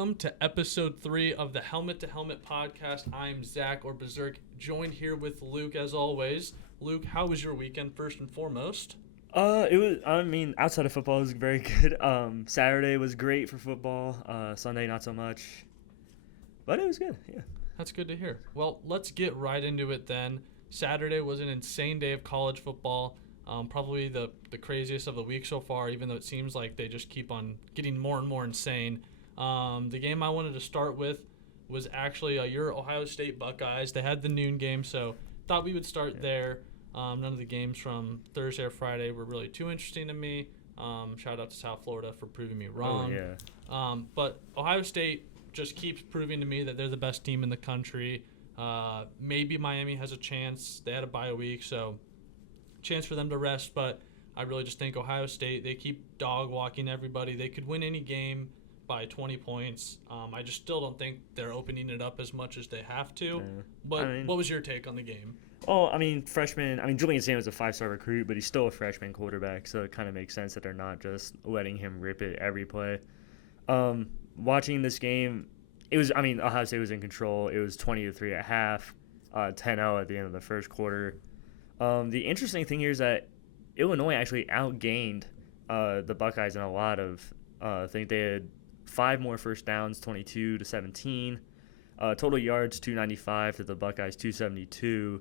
welcome to episode 3 of the Helmet to Helmet podcast. I'm Zach, or BeZRK, joined here with Luke as always. Luke, how was your weekend first and foremost? Outside of football, it was very good. Saturday was great for football. Sunday, not so much. But it was good, yeah. That's good to hear. Well, let's get right into it then. Saturday was an insane day of college football. Probably the craziest of the week so far, even though it seems like they just keep on getting more and more insane. The game I wanted to start with was actually your Ohio State Buckeyes. They had the noon game, so thought we would start there. None of the games from Thursday or Friday were really too interesting to me. Shout out to South Florida for proving me wrong. Oh, yeah. But Ohio State just keeps proving to me that they're the best team in the country. Maybe Miami has a chance. They had a bye week, so chance for them to rest. But I really just think Ohio State, they keep dog walking everybody. They could win any game by 20 points. I just still don't think they're opening it up as much as they have to. Yeah. But what was your take on the game? Julian Samuels is a 5-star recruit, but he's still a freshman quarterback, so it kind of makes sense that they're not just letting him rip it every play. Watching this game, Ohio State was in control. It was 20-3 at half, 10-0 at the end of the first quarter. The interesting thing here is that Illinois actually outgained the Buckeyes in a lot of I think they had 5 more first downs, 22-17. Total yards, 295 to the Buckeyes, 272.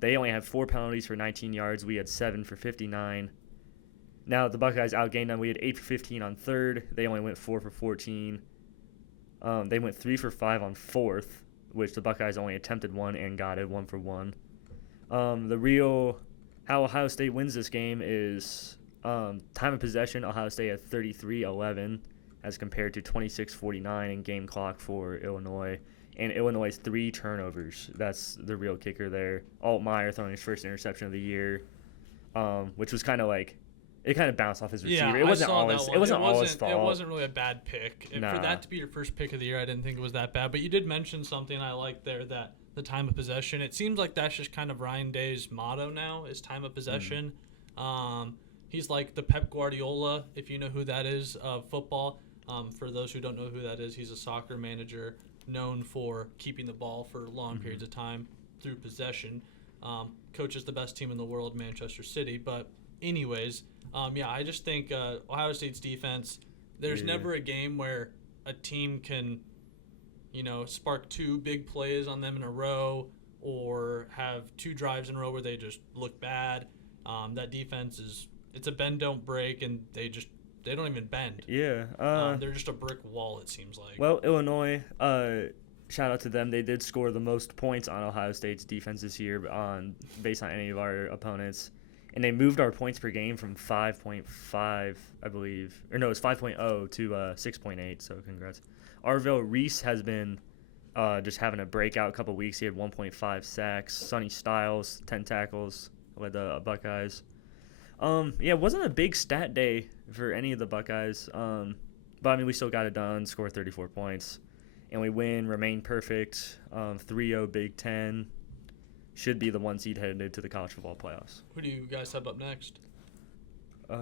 They only had 4 penalties for 19 yards. We had 7 for 59. Now, the Buckeyes outgained them. We had 8 for 15 on third. They only went 4 for 14. They went 3 for 5 on fourth, which the Buckeyes only attempted 1 and got it 1 for 1. How Ohio State wins this game is time of possession. Ohio State at 33-11 as compared to 26-49 in game clock for Illinois. And Illinois' 3 turnovers. That's the real kicker there. Altmaier throwing his first interception of the year, which was kind of like, it kind of bounced off his receiver. Yeah, It wasn't all his fault. It wasn't really a bad pick. Nah. For that to be your first pick of the year, I didn't think it was that bad. But you did mention something I liked there, that the time of possession. It seems like that's just kind of Ryan Day's motto now, is time of possession. He's like the Pep Guardiola, if you know who that is, of football. For those who don't know who that is, he's a soccer manager known for keeping the ball for long periods of time through possession. Coaches the best team in the world, Manchester City. But anyways, I just think Ohio State's defense, there's never a game where a team can, spark 2 big plays on them in a row or have 2 drives in a row where they just look bad. That defense it's a bend, don't break, and they don't even bend. Yeah. They're just a brick wall, it seems like. Well, Illinois, shout out to them. They did score the most points on Ohio State's defense this year based on any of our opponents. And they moved our points per game from 5.5, I believe. Or no, it's 5.0 to 6.8, so congrats. Arvell Reese has been just having a breakout couple weeks. He had 1.5 sacks. Sonny Styles, 10 tackles with the Buckeyes. It wasn't a big stat day for any of the Buckeyes. But, we still got it done, scored 34 points. And we win, remain perfect, 3-0 Big Ten. Should be the 1 seed headed into the college football playoffs. Who do you guys have up next? Who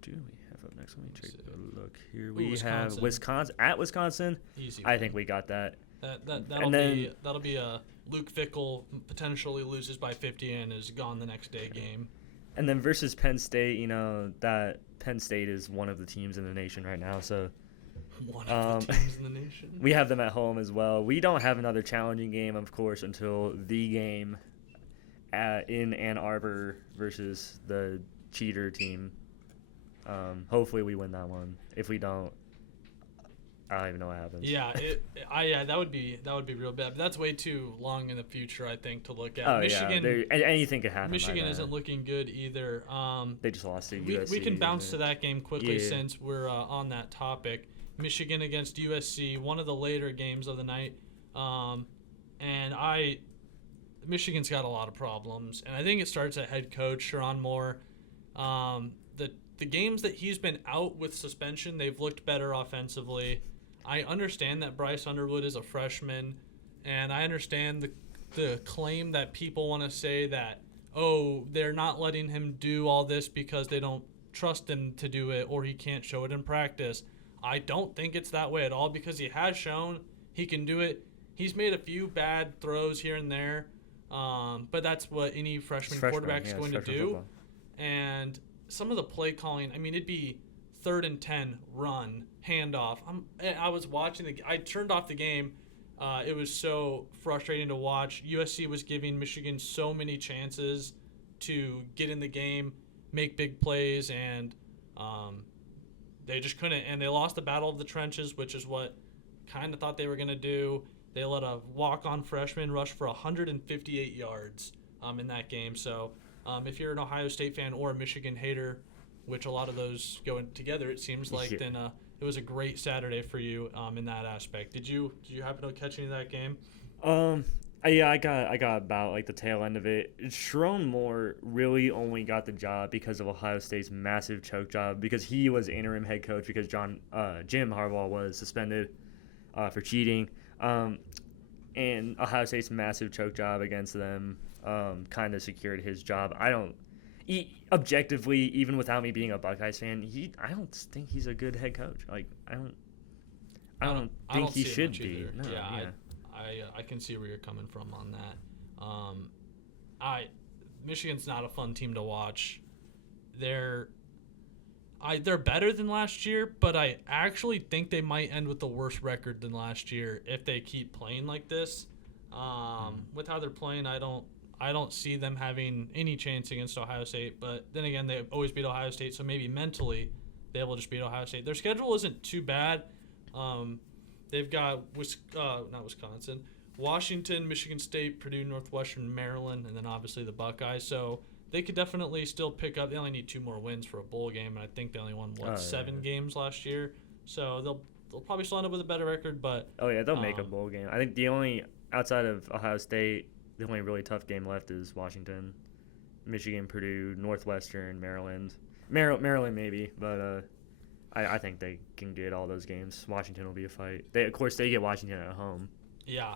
do we have up next? Let me take a look here. We Wisconsin. have Wisconsin. At Wisconsin, Easy. I think we got that. That'll be a Luke Fickell potentially loses by 50 and is gone the next day game. And then versus Penn State, that Penn State is one of the teams in the nation right now. So one of the teams in the nation. We have them at home as well. We don't have another challenging game, of course, until the game in Ann Arbor versus the cheater team. Hopefully we win that one. If we don't, I don't even know what happens. Yeah, that would be real bad. But that's way too long in the future, I think, to look at. Oh, Michigan, anything could happen. Michigan isn't looking good either. They just lost to USC. We can bounce to that game quickly since we're on that topic. Michigan against USC, one of the later games of the night. Michigan's got a lot of problems, and I think it starts at head coach Sherrone Moore. The games that he's been out with suspension, they've looked better offensively. I understand that Bryce Underwood is a freshman, and I understand the claim that people want to say that, they're not letting him do all this because they don't trust him to do it or he can't show it in practice. I don't think it's that way at all because he has shown he can do it. He's made a few bad throws here and there, but that's what any freshman quarterback is going to do. Football. And some of the play calling, I mean, it'd be 3rd and 10, run, handoff. I was watching I turned off the game. It was so frustrating to watch. USC was giving Michigan so many chances to get in the game, make big plays, and they just couldn't. And they lost the battle of the trenches, which is what kind of thought they were going to do. They let a walk-on freshman rush for 158 yards in that game. So if you're an Ohio State fan or a Michigan hater, which a lot of those go together, it seems like, then it was a great Saturday for you in that aspect. Did you happen to catch any of that game? Yeah, I got about like the tail end of it. Sharon Moore really only got the job because of Ohio State's massive choke job, because he was interim head coach because Jim Harbaugh was suspended for cheating. And Ohio State's massive choke job against them kind of secured his job. Objectively, even without me being a Buckeyes fan, I don't think he's a good head coach. Like I don't think he should be. No, yeah. I can see where you're coming from on that. Michigan's not a fun team to watch. They're better than last year, but I actually think they might end with the worse record than last year if they keep playing like this. With how they're playing, I don't see them having any chance against Ohio State. But then again, they always beat Ohio State, so maybe mentally they will just beat Ohio State. Their schedule isn't too bad. They've got Washington, Michigan State, Purdue, Northwestern, Maryland, and then obviously the Buckeyes. So they could definitely still pick up. They only need 2 more wins for a bowl game, and I think they only won 7 games last year. So they'll probably still end up with a better record. But they'll make a bowl game. I think the only outside of Ohio State, the only really tough game left is Washington, Michigan, Purdue, Northwestern, Maryland. Maryland maybe, but I think they can get all those games. Washington will be a fight. They get Washington at home. Yeah.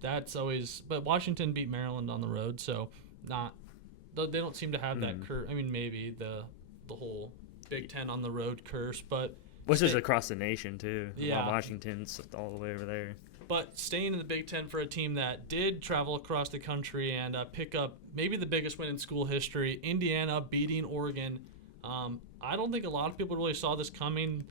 That's always. But Washington beat Maryland on the road, so they don't seem to have that curse. I mean, maybe the whole Big Ten on the road curse, but which is across the nation too. Yeah, Washington's all the way over there. But staying in the Big Ten for a team that did travel across the country and pick up maybe the biggest win in school history, Indiana beating Oregon. I don't think a lot of people really saw this coming.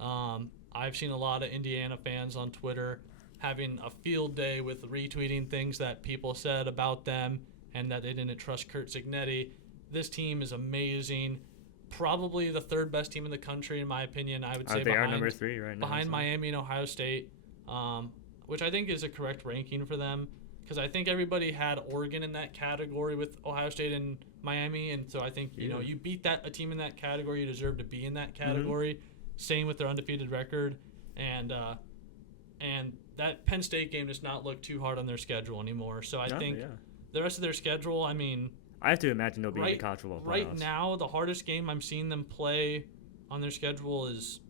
I've seen a lot of Indiana fans on Twitter having a field day with retweeting things that people said about them and that they didn't trust Kurt Cignetti. This team is amazing. Probably the 3rd best team in the country, in my opinion. I would say they are number 3 right now. Behind Miami and Ohio State, which I think is a correct ranking for them, because I think everybody had Oregon in that category with Ohio State and Miami, and so I think you beat a team in that category, you deserve to be in that category. Staying with their undefeated record, and that Penn State game does not look too hard on their schedule anymore. So I think the rest of their schedule, I mean, I have to imagine they'll be in the college football playoffs. Right now, the hardest game I'm seeing them play on their schedule is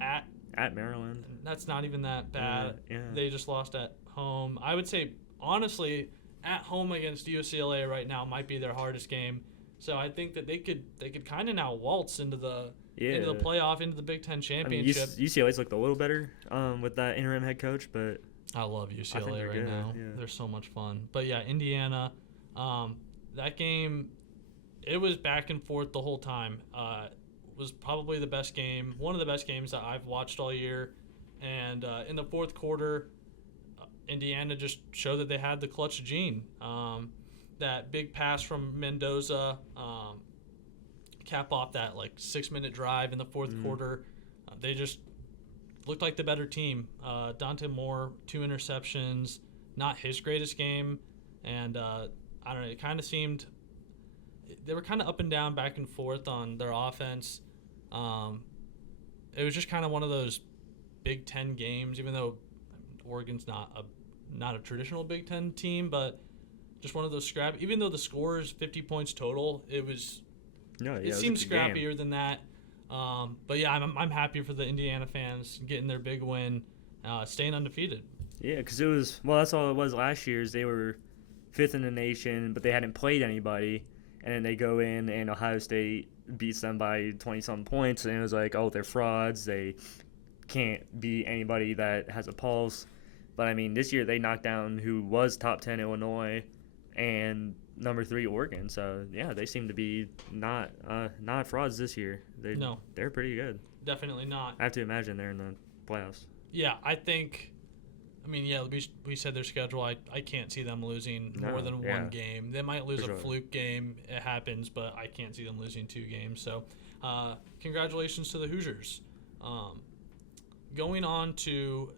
at Maryland. That's not even that bad. Yeah. They just lost at home. I would say, honestly, at home against UCLA right now might be their hardest game. So I think that they could kind of now waltz into the playoff, into the Big Ten championship. I mean, UCLA's looked a little better with that interim head coach, but I love UCLA right now. Yeah. They're so much fun. But yeah, Indiana, that game, it was back and forth the whole time. Was probably the best game, one of the best games that I've watched all year. And in the 4th quarter, Indiana just showed that they had the clutch gene. That big pass from Mendoza, cap off that 6-minute drive in the 4th quarter. They just looked like the better team. Dante Moore, 2 interceptions, not his greatest game. And I don't know, it kind of seemed they were kind of up and down, back and forth on their offense. It was just kind of one of those Big Ten games, even though Oregon's not a traditional Big Ten team, but just one of those scrap. Even though the score is 50 points total, it seemed scrappier than that. But yeah, I'm happy for the Indiana fans getting their big win, staying undefeated. Yeah, because that's all it was last year. Is they were 5th in the nation, but they hadn't played anybody, and then they go in and Ohio State beats them by 20-some points, and it was like, oh, they're frauds. They can't beat anybody that has a pulse. But, I mean, this year they knocked down who was top 10 Illinois and number 3 Oregon. So, yeah, they seem to be not frauds this year. No. They're pretty good. Definitely not. I have to imagine they're in the playoffs. Yeah, I mean, yeah, we said their schedule. I can't see them losing more than one game. They might lose a fluke game. It happens, but I can't see them losing 2 games. So, congratulations to the Hoosiers. Going on to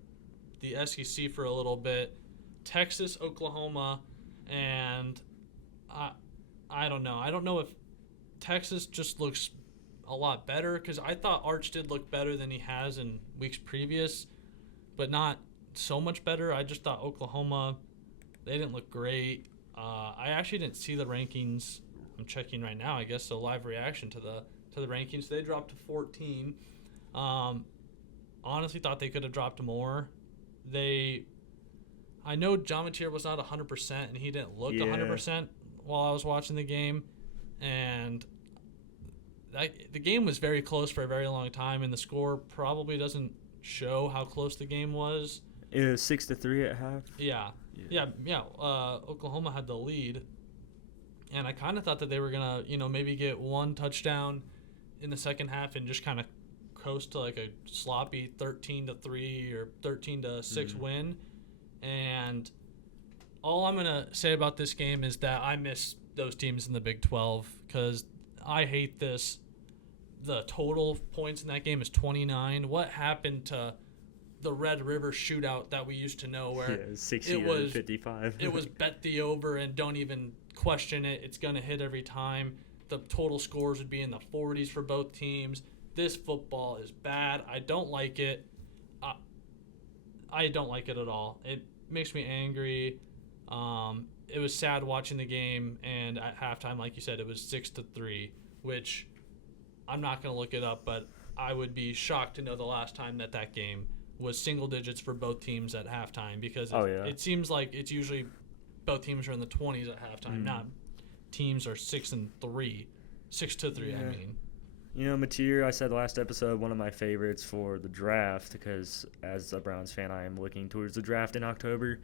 the SEC for a little bit, Texas, Oklahoma, and I don't know. I don't know if Texas just looks a lot better, because I thought Arch did look better than he has in weeks previous, but not so much better. I just thought Oklahoma, they didn't look great. I actually didn't see the rankings. I'm checking right now. I guess a live reaction to the rankings. They dropped to 14. Honestly, thought they could have dropped more. I know John Mateer was not 100%, and he didn't look 100% while I was watching the game, and the game was very close for a very long time, and the score probably doesn't show how close the game was. It was 6-3 at half. Yeah. Oklahoma had the lead, and I kind of thought that they were gonna, maybe get one touchdown in the second half and just kind of coast to like a sloppy 13-3 or 13-6 win. And all I'm gonna say about this game is that I miss those teams in the Big 12, because I hate this. The total points in that game is 29. What happened to the Red River shootout that we used to know, where 60-55. It was bet the over and don't even question it. It's going to hit every time. The total scores would be in the 40s for both teams. This football is bad. I don't like it. I don't like it at all. It makes me angry. It was sad watching the game, and at halftime, like you said, it was 6-3, which I'm not going to look it up, but I would be shocked to know the last time that game was single digits for both teams at halftime, because it seems like it's usually both teams are in the 20s at halftime, not teams are 6-3. 6-3, I mean. Mateer, I said last episode, one of my favorites for the draft, because as a Browns fan, I am looking towards the draft in October.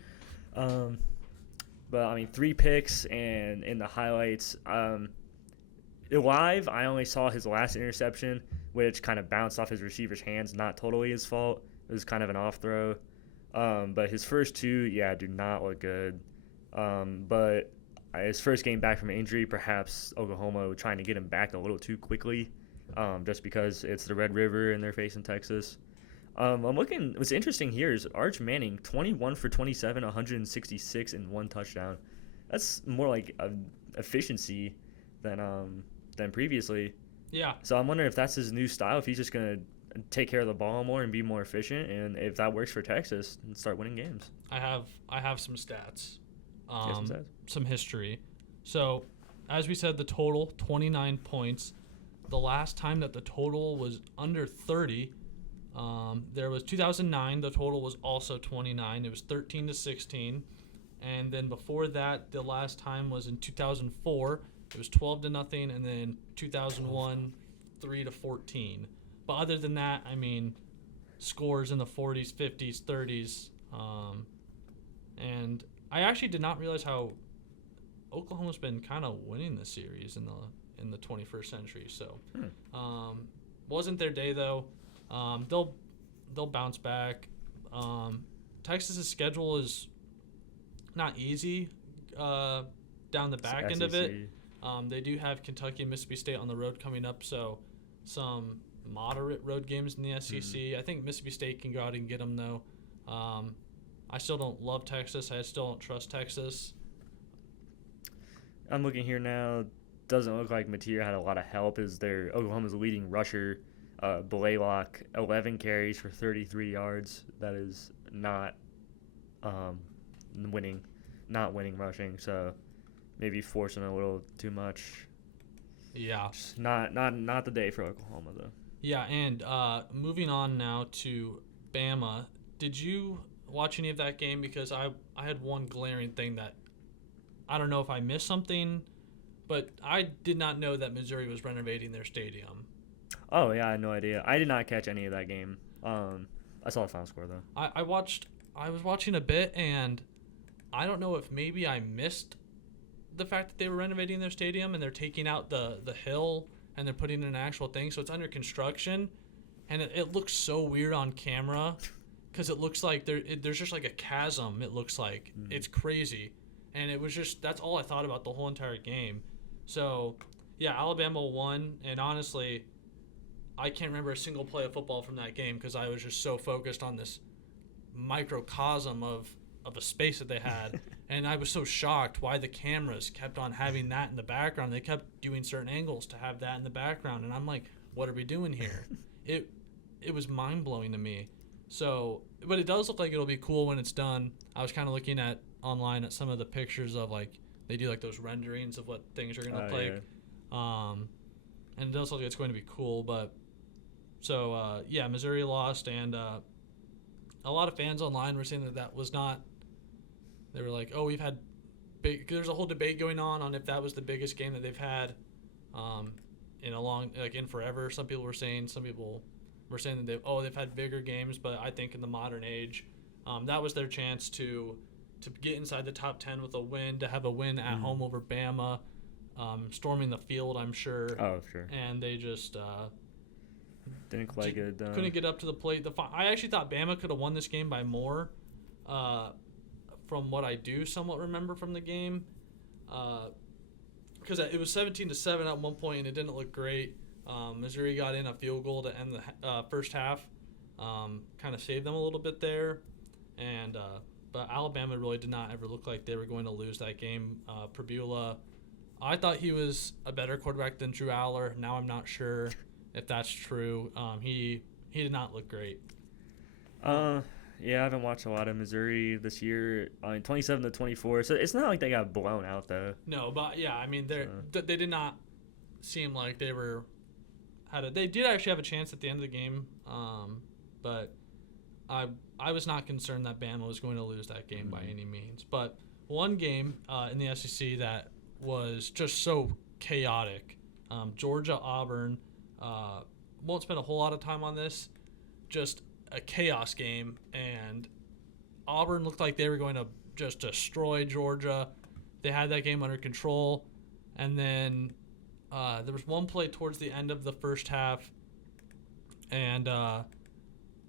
But, 3 picks, and in the highlights, live, I only saw his last interception, which kind of bounced off his receiver's hands, not totally his fault. It was kind of an off throw. But his first 2, do not look good. But his first game back from injury, perhaps Oklahoma trying to get him back a little too quickly, just because it's the Red River and they're facing Texas. I'm looking. What's interesting here is Arch Manning, 21 for 27, 166, and 1 touchdown. That's more like efficiency than previously. Yeah. So I'm wondering if that's his new style, if he's just going to take care of the ball more and be more efficient, and if that works for Texas, and start winning games. I have some stats. Some history. So, as we said, the total, 29 points. The last time that the total was under 30, there was 2009. The total was also 29. It was 13-16. And then before that, the last time was in 2004. It was 12-0, and then 2001, 3-14. But other than that, scores in the 40s, 50s, 30s. And I actually did not realize how Oklahoma's been kind of winning this series in the 21st century. So, wasn't their day though. They'll bounce back. Texas's schedule is not easy down the back end of it. They do have Kentucky and Mississippi State on the road coming up, so some moderate road games in the SEC. I think Mississippi State can go out and get them, though. I still don't love Texas. I still don't trust Texas. I'm looking here now. Doesn't look like Mateer had a lot of help. Is their Oklahoma's leading rusher, Blaylock, 11 carries for 33 yards. That is not winning rushing. So maybe forcing a little too much. Yeah. Just not the day for Oklahoma, though. Yeah, and moving on now to Bama. Did you watch any of that game? Because I had one glaring thing that I don't know if I missed something, But I did not know that Missouri was renovating their stadium. Oh yeah, I had no idea. I did not catch any of that game. I saw the final score though. I was watching a bit, and I don't know if maybe I missed the fact that they were renovating their stadium and they're taking out the hill and they're putting in an actual thing, so it's under construction, and it looks so weird on camera because it looks like there's just like a chasm. It looks like it's crazy, and it was just that's all I thought about the whole entire game. So yeah, Alabama won, and honestly, I can't remember a single play of football from that game because I was just so focused on this microcosm of a space that they had. And I was so shocked why the cameras kept on having that in the background. They kept doing certain angles to have that in the background. And I'm like, what are we doing here? It was mind-blowing to me. So, but it does look like it'll be cool when it's done. I was kind of looking at online at some of the pictures of like, they do like those renderings of what things are going to look like. Yeah. And it does look like it's going to be cool. But so, yeah, Missouri lost, and a lot of fans online were saying that was not. They were like, "Oh, we've had big." There's a whole debate going on if that was the biggest game that they've had in a long, like in forever. Some people were saying. Some people were saying that they've had bigger games, but I think in the modern age, that was their chance to get inside the top 10 with a win, to have a win at home over Bama, storming the field, I'm sure. Oh, sure. And they just didn't quite get it done. Couldn't get up to the plate. I actually thought Bama could have won this game by more. From what I do somewhat remember from the game, because it was 17-7 at one point and it didn't look great. Missouri got in a field goal to end the first half, kind of saved them a little bit there, and but Alabama really did not ever look like they were going to lose that game. Prebula, I thought he was a better quarterback than Drew Aller. Now I'm not sure if that's true. He did not look great. Yeah, I haven't watched a lot of Missouri this year. 27-24, so it's not like they got blown out though. No, but yeah, I mean they did not seem like they were they did actually have a chance at the end of the game, but I was not concerned that Bama was going to lose that game by any means. But one game in the SEC that was just so chaotic, Georgia-Auburn. Won't spend a whole lot of time on this. Just a chaos game, and Auburn looked like they were going to just destroy Georgia. They had that game under control, and then there was one play towards the end of the first half, and it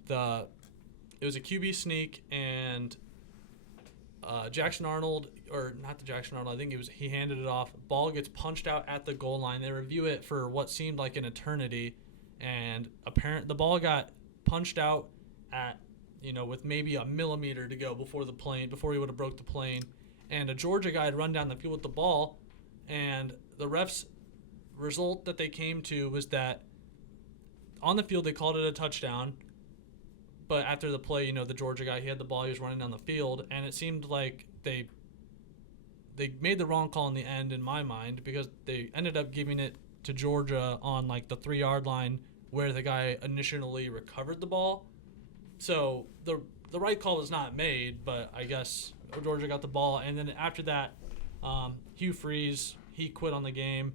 was a QB sneak, and Jackson Arnold, or not the Jackson Arnold, I think he handed it off. Ball gets punched out at the goal line. They review it for what seemed like an eternity, and the ball got punched out at, with maybe a millimeter to go before he would have broke the plane, and a Georgia guy had run down the field with the ball, and the refs' result that they came to was that on the field they called it a touchdown, but after the play, the Georgia guy, he had the ball, he was running down the field, and it seemed like they made the wrong call in the end in my mind, because they ended up giving it to Georgia on like the 3-yard line where the guy initially recovered the ball. So the right call was not made, but I guess Georgia got the ball. And then after that, Hugh Freeze, he quit on the game.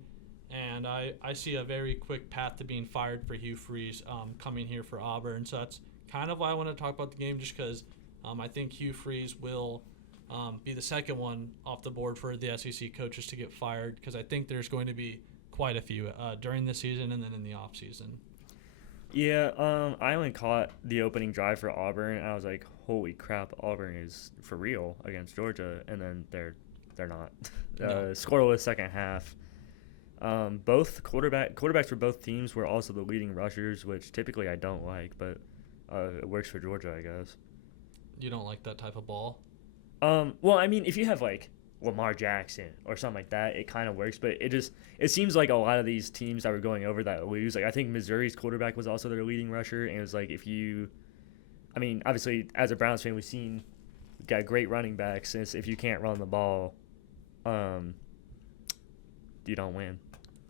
And I see a very quick path to being fired for Hugh Freeze coming here for Auburn. So that's kind of why I want to talk about the game, just because I think Hugh Freeze will be the second one off the board for the SEC coaches to get fired, because I think there's going to be quite a few during the season and then in the off season. Yeah, I only caught the opening drive for Auburn, and I was like, "Holy crap, Auburn is for real against Georgia!" And then they're not. No. Scoreless second half. Both quarterbacks for both teams were also the leading rushers, which typically I don't like, but it works for Georgia, I guess. You don't like that type of ball? Well, I mean, if you have like Lamar Jackson or something like that, it kind of works, but it seems like a lot of these teams that were going over that lose. Like, I think Missouri's quarterback was also their leading rusher, and it was like, obviously as a Browns fan, we've got great running backs, and if you can't run the ball, you don't win.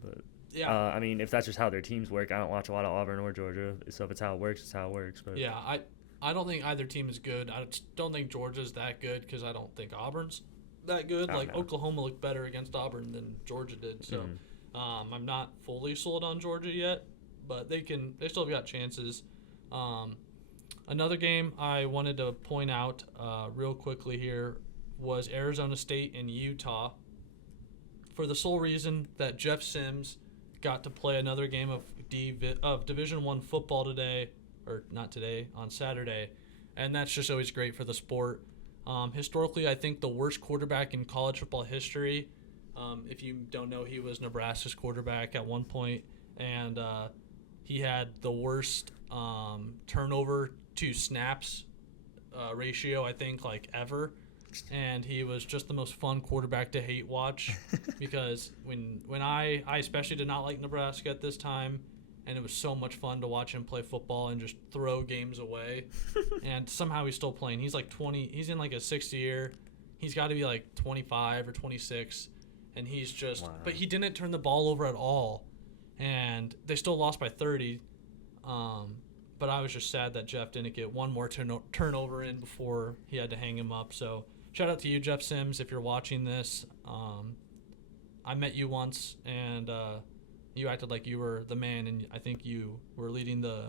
But yeah, if that's just how their teams work, I don't watch a lot of Auburn or Georgia, so if it's how it works, it's how it works. But yeah, I don't think either team is good. I don't think Georgia's that good, because I don't think Auburn's that good. Oh, Like no. Oklahoma looked better against Auburn than Georgia did. So I'm not fully sold on Georgia yet, but they still have got chances. Another game I wanted to point out real quickly here was Arizona State and Utah, for the sole reason that Jeff Sims got to play another game of Division I football today, or not today, on Saturday, and that's just always great for the sport. Historically, I think the worst quarterback in college football history. If you don't know, he was Nebraska's quarterback at one point, and he had the worst turnover to snaps ratio, I think, like ever. And he was just the most fun quarterback to hate watch because when I especially did not like Nebraska at this time, and it was so much fun to watch him play football and just throw games away. And somehow he's still playing. He's like 20. He's in like his sixth year. He's got to be like 25 or 26, and he's just. Wow. But he didn't turn the ball over at all, and they still lost by 30. But I was just sad that Jeff didn't get one more turnover in before he had to hang him up. So shout out to you, Jeff Sims, if you're watching this. I met you once, and you acted like you were the man, and I think you were leading the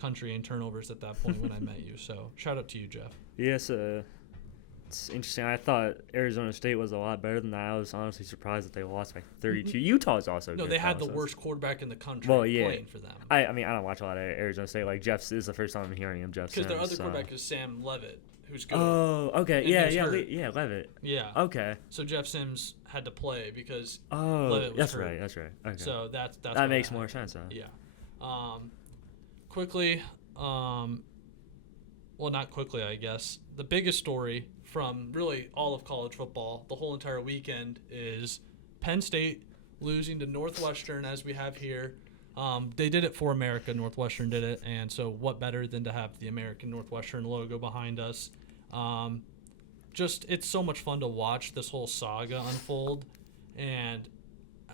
country in turnovers at that point when I met you. So shout out to you, Jeff. Yes, it's interesting. I thought Arizona State was a lot better than that. I was honestly surprised that they lost by 32. Utah's also no, good. They had the worst quarterback in the country playing for them. I mean, I don't watch a lot of Arizona State. Like, this is the first time I'm hearing of Jeff Sims. Because their other quarterback is Sam Leavitt, who's good. Oh, okay. Yeah, Leavitt. Yeah. Okay. So Jeff Sims had to play because Leavitt was hurt. That's right. Okay. So that's that makes more sense, huh? Yeah. Quickly, well, not quickly, I guess. The biggest story from really all of college football, the whole entire weekend, is Penn State losing to Northwestern, as we have here. They did it for America. Northwestern did it, and so what better than to have the American Northwestern logo behind us? It's so much fun to watch this whole saga unfold. And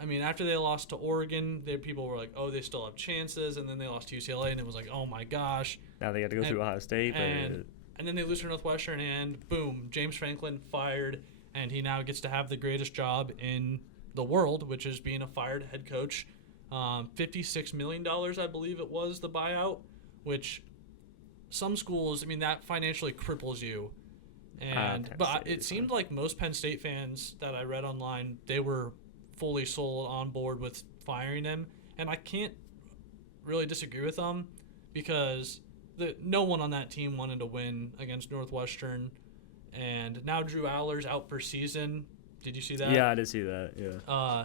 I mean, after they lost to Oregon, people were like, "Oh, they still have chances," and then they lost to UCLA, and it was like, "Oh my gosh!" Now they got to go through Ohio State, and then they lose to Northwestern, and boom, James Franklin fired, and he now gets to have the greatest job in the world, which is being a fired head coach. $56 million, I believe it was, the buyout, which some schools, I mean, that financially cripples you. But it seemed like most Penn State fans that I read online, they were fully sold on board with firing him, and I can't really disagree with them because no one on that team wanted to win against Northwestern, and now Drew Aller's out for season. Did you see that? Yeah, I did see that. Yeah.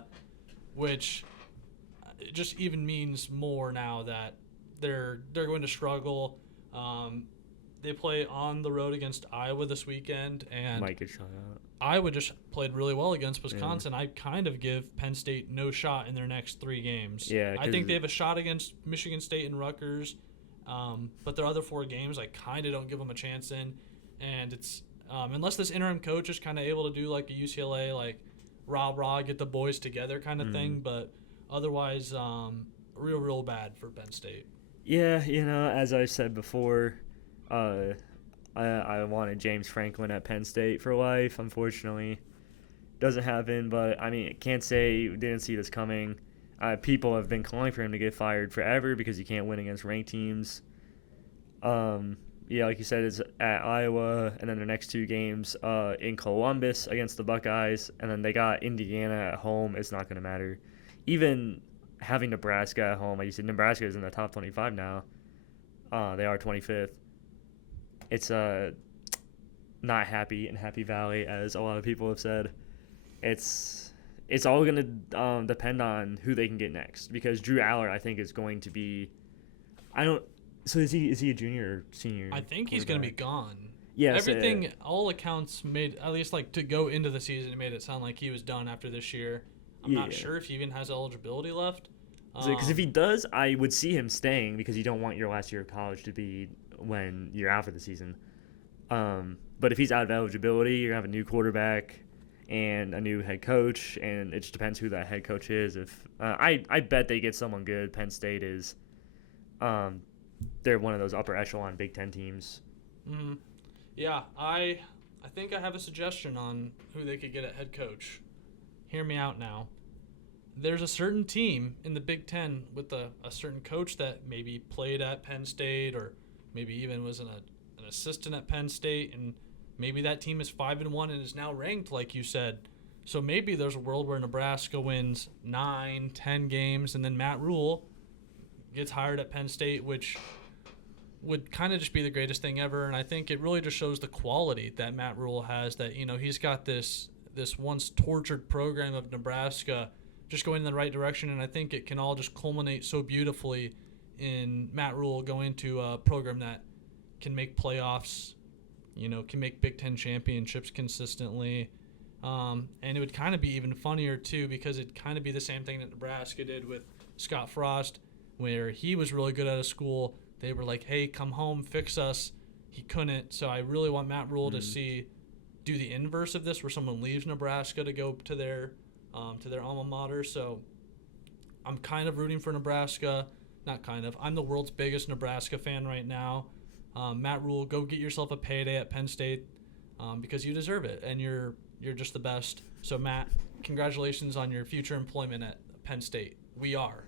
Which just even means more now that they're going to struggle. They play on the road against Iowa this weekend, and might get shut out. Iowa just played really well against Wisconsin. Yeah. I kind of give Penn State no shot in their next 3 games. Yeah, I think they have a shot against Michigan State and Rutgers, but their other 4 games I kind of don't give them a chance in. And it's unless this interim coach is kind of able to do like a UCLA, like rah, get the boys together kind of thing, but otherwise real bad for Penn State. Yeah, as I said before, I wanted James Franklin at Penn State for life. Unfortunately, doesn't happen. But I mean, can't say didn't see this coming. People have been calling for him to get fired forever because he can't win against ranked teams. Like you said, it's at Iowa, and then their next 2 games in Columbus against the Buckeyes, and then they got Indiana at home. It's not going to matter. Even having Nebraska at home, like you said, Nebraska is in the top 25 now. They are 25th. It's not happy in Happy Valley, as a lot of people have said. It's all going to depend on who they can get next, because Drew Aller, I think, is going to be So is he a junior or senior? I think he's going to be gone. Yeah, everything, all accounts made, at least like to go into the season, it made it sound like he was done after this year. I'm not sure if he even has eligibility left. Because if he does, I would see him staying, because you don't want your last year of college to be when you're out for the season. But if he's out of eligibility, you're going to have a new quarterback and a new head coach, and it just depends who that head coach is. If I bet they get someone good. Penn State is they're one of those upper echelon Big Ten teams. Yeah, I I think I have a suggestion on who they could get at head coach. Hear me out now. There's a certain team in the Big Ten with a certain coach that maybe played at Penn State or maybe even was an assistant at Penn State, and maybe that team is 5-1 and is now ranked, like you said. So maybe there's a world where Nebraska wins 9, 10 games, and then Matt Rule gets hired at Penn State, which would kind of just be the greatest thing ever. And I think it really just shows the quality that Matt Rule has, that, you know, he's got this once tortured program of Nebraska just going in the right direction. And I think it can all just culminate so beautifully in Matt Rule going to a program that can make playoffs, you know, can make Big Ten championships consistently. And it would kind of be even funnier, too, because it'd kind of be the same thing that Nebraska did with Scott Frost, where he was really good at a school. They were like, hey, come home, fix us. He couldn't. So I really want Matt Rule to do the inverse of this, where someone leaves Nebraska to go to their alma mater. So I'm kind of rooting for Nebraska. Not kind of. I'm the world's biggest Nebraska fan right now. Matt Rule, go get yourself a payday at Penn State because you deserve it, and you're just the best. So, Matt, congratulations on your future employment at Penn State. We are.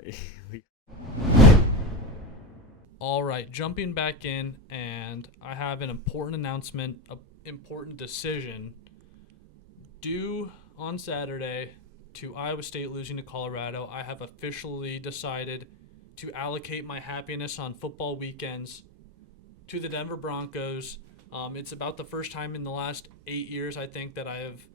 All right, jumping back in, and I have an important announcement, an important decision due on Saturday to Iowa State losing to Colorado. I have officially decided to allocate my happiness on football weekends to the Denver Broncos. It's about the first time in the last 8 years, I think, that I have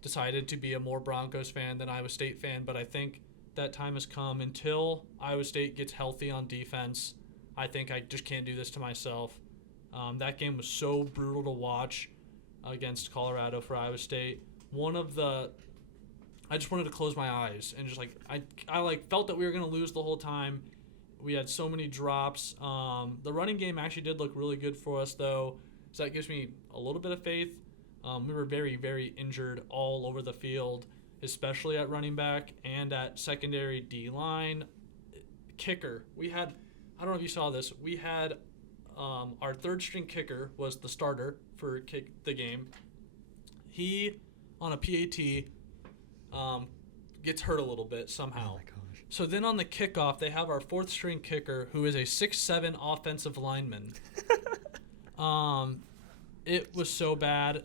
decided to be a more Broncos fan than Iowa State fan, but I think that time has come. Until Iowa State gets healthy on defense, I think I just can't do this to myself. That game was so brutal to watch against Colorado for Iowa State. I just wanted to close my eyes and just I felt that we were going to lose the whole time. We had so many drops. The running game actually did look really good for us, though, so that gives me a little bit of faith. We were very, very injured all over the field, especially at running back and at secondary D-line. Kicker, I don't know if you saw this, we had our third-string kicker was the starter for the game. He, on a PAT, gets hurt a little bit somehow. Oh my gosh. So then on the kickoff, they have our fourth-string kicker, who is a 6'7" offensive lineman. It was so bad.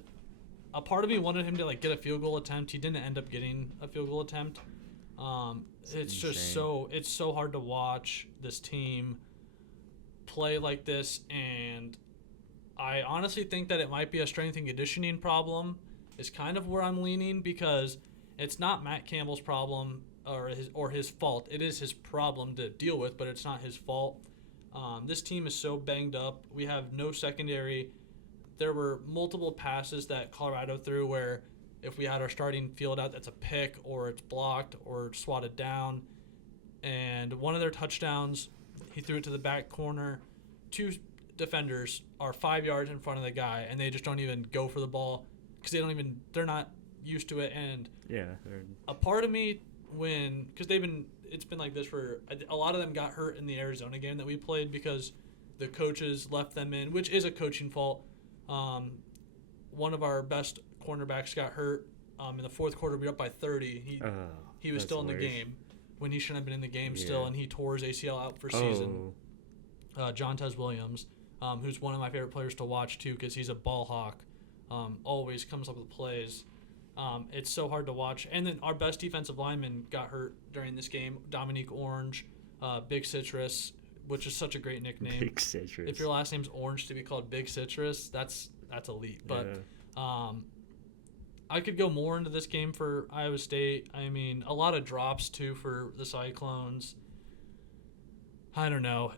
A part of me wanted him to get a field goal attempt. He didn't end up getting a field goal attempt. It's just it's so hard to watch this team play like this, and I honestly think that it might be a strength and conditioning problem is kind of where I'm leaning, because it's not Matt Campbell's problem or his fault. It is his problem to deal with, but it's not his fault. This team is so banged up. We have no secondary. There were multiple passes that Colorado threw where if we had our starting field out, that's a pick or it's blocked or swatted down. And one of their touchdowns, he threw it to the back corner. Two defenders are 5 yards in front of the guy, and they just don't even go for the ball because they're not used to it. And yeah, a part of me, because it's been like this for a lot of them got hurt in the Arizona game that we played because the coaches left them in, which is a coaching fault. One of our best cornerbacks got hurt in the fourth quarter. We were up by 30. He was still in the game when he shouldn't have been in the game still, and he tore his ACL out for season. John Tez Williams, who's one of my favorite players to watch too, because he's a ball hawk. Always comes up with plays. It's so hard to watch. And then our best defensive lineman got hurt during this game, Dominique Orange, Big Citrus, which is such a great nickname. Big Citrus. If your last name's Orange, to be called Big Citrus, that's elite. But I could go more into this game for Iowa State. I mean, a lot of drops too for the Cyclones. I don't know.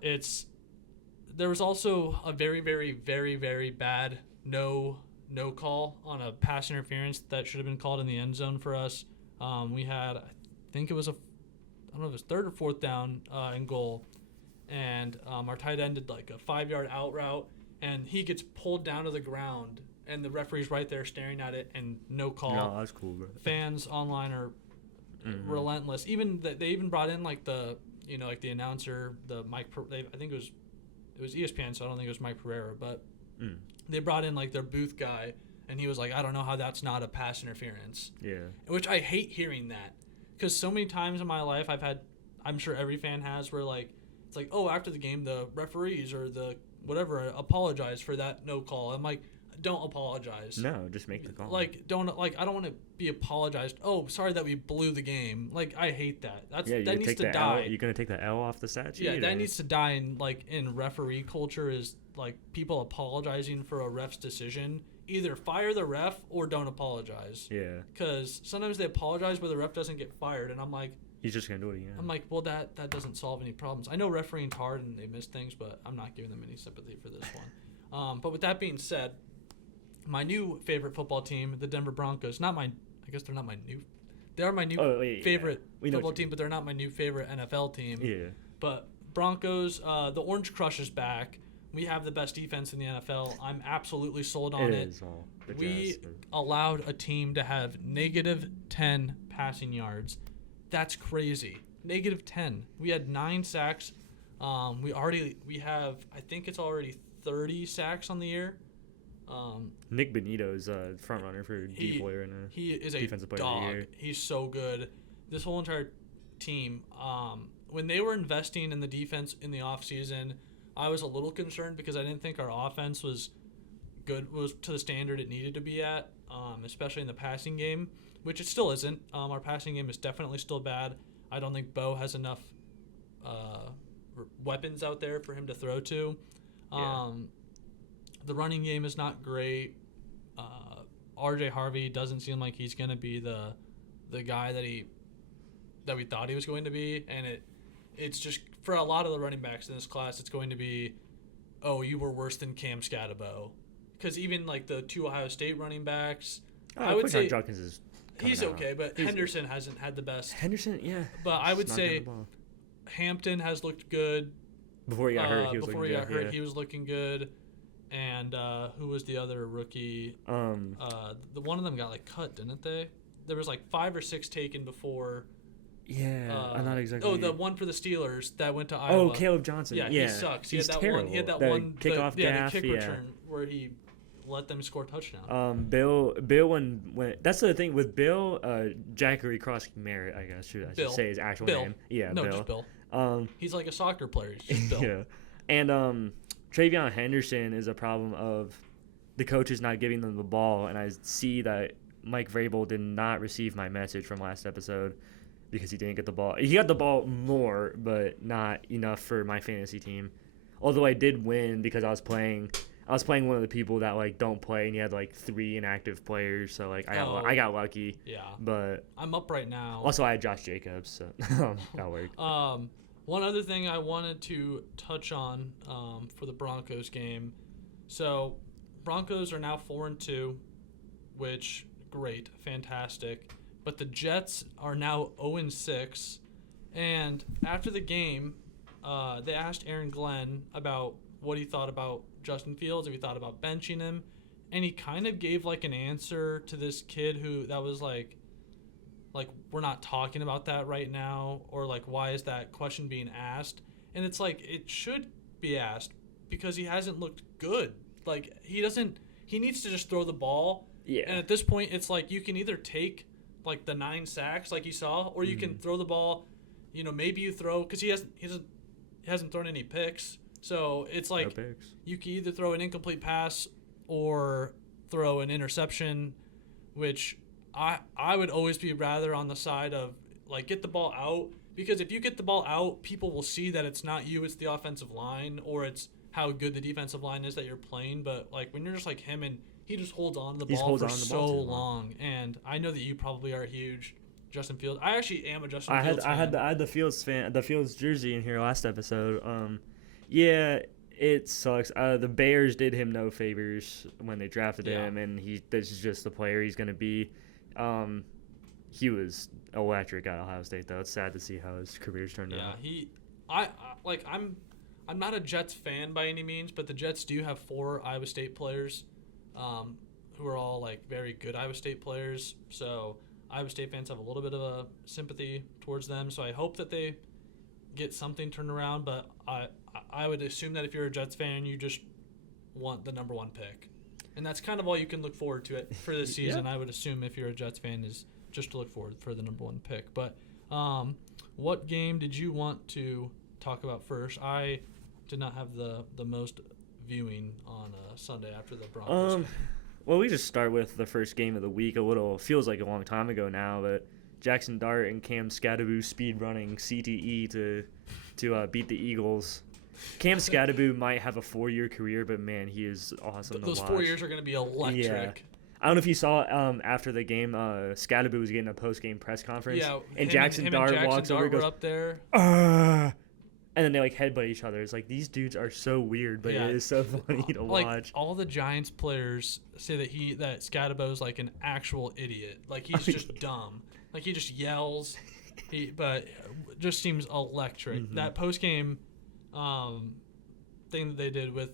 There was also a very, very, very, very bad no call on a pass interference that should have been called in the end zone for us. We had, I think it was I don't know if it was third or fourth down and goal, and our tight end did like a 5-yard out route, and he gets pulled down to the ground, and the referee's right there staring at it, and no call. No, that's cool, bro. Fans online are relentless. They even brought in like the announcer, the Mike. I think it was ESPN, so I don't think it was Mike Pereira, but they brought in like their booth guy and he was like, I don't know how that's not a pass interference. Yeah. Which I hate hearing that, because so many times in my life I'm sure every fan has, where like it's like, oh, after the game the referees or the whatever apologize for that no call. I'm like, don't apologize. No, just make the call. Like I don't want to be apologized. Oh, sorry that we blew the game. Like I hate that. That needs to die. You're gonna take the L off the statue. Yeah, that needs to die in referee culture, is like people apologizing for a ref's decision. Either fire the ref or don't apologize. Yeah. Because sometimes they apologize but the ref doesn't get fired, and I'm like, he's just gonna do it again. I'm like, well, that doesn't solve any problems. I know refereing's hard and they miss things, but I'm not giving them any sympathy for this one. But with that being said, my new favorite football team, the Denver Broncos. I guess they're not my new. They are my new favorite football team, but they're not my new favorite NFL team. Yeah. But Broncos, the Orange Crush is back. We have the best defense in the NFL. I'm absolutely sold on it. We allowed a team to have -10 passing yards. That's crazy. -10. We had 9 sacks. We have, I think it's already 30 sacks on the year. Nick Benito's front runner for D-Boy right now. He is a defensive player dog. of the year. He's so good. This whole entire team, when they were investing in the defense in the offseason, I was a little concerned because I didn't think our offense was to the standard it needed to be at, especially in the passing game, which it still isn't. Our passing game is definitely still bad. I don't think Bo has enough weapons out there for him to throw to. The running game is not great. RJ Harvey doesn't seem like he's going to be the guy that we thought he was going to be, and it's just, for a lot of the running backs in this class, it's going to be, oh, you were worse than Cam Scatterbo. Because even like the 2 Ohio State running backs, I would say Judkins is he's okay, but Henderson hasn't had the best. Henderson, yeah. But I would say Hampton has looked good. Before he got hurt, he was looking good. And who was the other rookie? The one of them got like cut, didn't they? There was like 5 or 6 taken before. Yeah, I'm not exactly. Oh, the one for the Steelers that went to Iowa. Oh, Caleb Johnson. Yeah, he sucks. He's terrible. He had that one kickoff gaff. The kick return where he let them score a touchdown. Bill when that's the thing with Bill, Jackery Cross Merritt, I guess I should say his actual name. Yeah, no, Bill. Just Bill. He's like a soccer player. He's just Bill. Yeah, and Travion Henderson is a problem of the coaches not giving them the ball, and I see that Mike Vrabel did not receive my message from last episode because he didn't get the ball. He got the ball more, but not enough for my fantasy team. Although I did win because I was playing one of the people that like don't play, and he had like 3 inactive players, so like I got lucky. Yeah. But I'm up right now. Also, I had Josh Jacobs, so that worked. One other thing I wanted to touch on for the Broncos game. So, Broncos are now 4-2, which great, fantastic. But the Jets are now 0-6, and after the game, they asked Aaron Glenn about what he thought about Justin Fields, if he thought about benching him, and he kind of gave like an answer to this kid that was like we're not talking about that right now, or like why is that question being asked? And it's like it should be asked because he hasn't looked good. Like he needs to just throw the ball. Yeah. And at this point, it's like you can either take like the 9 sacks like you saw, or you can throw the ball. You know, maybe you throw because he hasn't thrown any picks. So it's like you can either throw an incomplete pass or throw an interception, which I would always be rather on the side of like get the ball out, because if you get the ball out, people will see that it's not you, it's the offensive line, or it's how good the defensive line is that you're playing. But like when you're just like him and he just holds on to the ball for so long, and I know that you probably are a huge Justin Fields. I actually am a Justin Fields fan. I had the Fields jersey in here last episode. Yeah, it sucks. The Bears did him no favors when they drafted him, and this is just the player he's going to be. He was electric at Ohio State, though. It's sad to see how his career's turned out. Yeah, I'm not a Jets fan by any means, but the Jets do have 4 Iowa State players, who are all like very good Iowa State players. So Iowa State fans have a little bit of a sympathy towards them. So I hope that they get something turned around. But I would assume that if you're a Jets fan, you just want the number 1 pick. And that's kind of all you can look forward to it for this season. Yeah. I would assume if you're a Jets fan is just to look forward for the number 1 pick. But what game did you want to talk about first? I did not have the most viewing on Sunday after the Broncos game. Well, we just start with the first game of the week. Feels like a long time ago now, but Jackson Dart and Cam Scadaboo speed running CTE to beat the Eagles. Cam Scadaboo might have a 4-year career, but man, he is awesome to watch. Those 4 years are going to be electric. Yeah. I don't know if you saw After the game, Scadaboo was getting a post-game press conference. Yeah, and Jackson Dart walks over and goes, up there. And then they like headbutt each other. It's like these dudes are so weird, but it is so funny to watch. All the Giants players say that Scadaboo is like an actual idiot. Like he's just dumb. Like he just yells. But just seems electric. Mm-hmm. That post game thing that they did with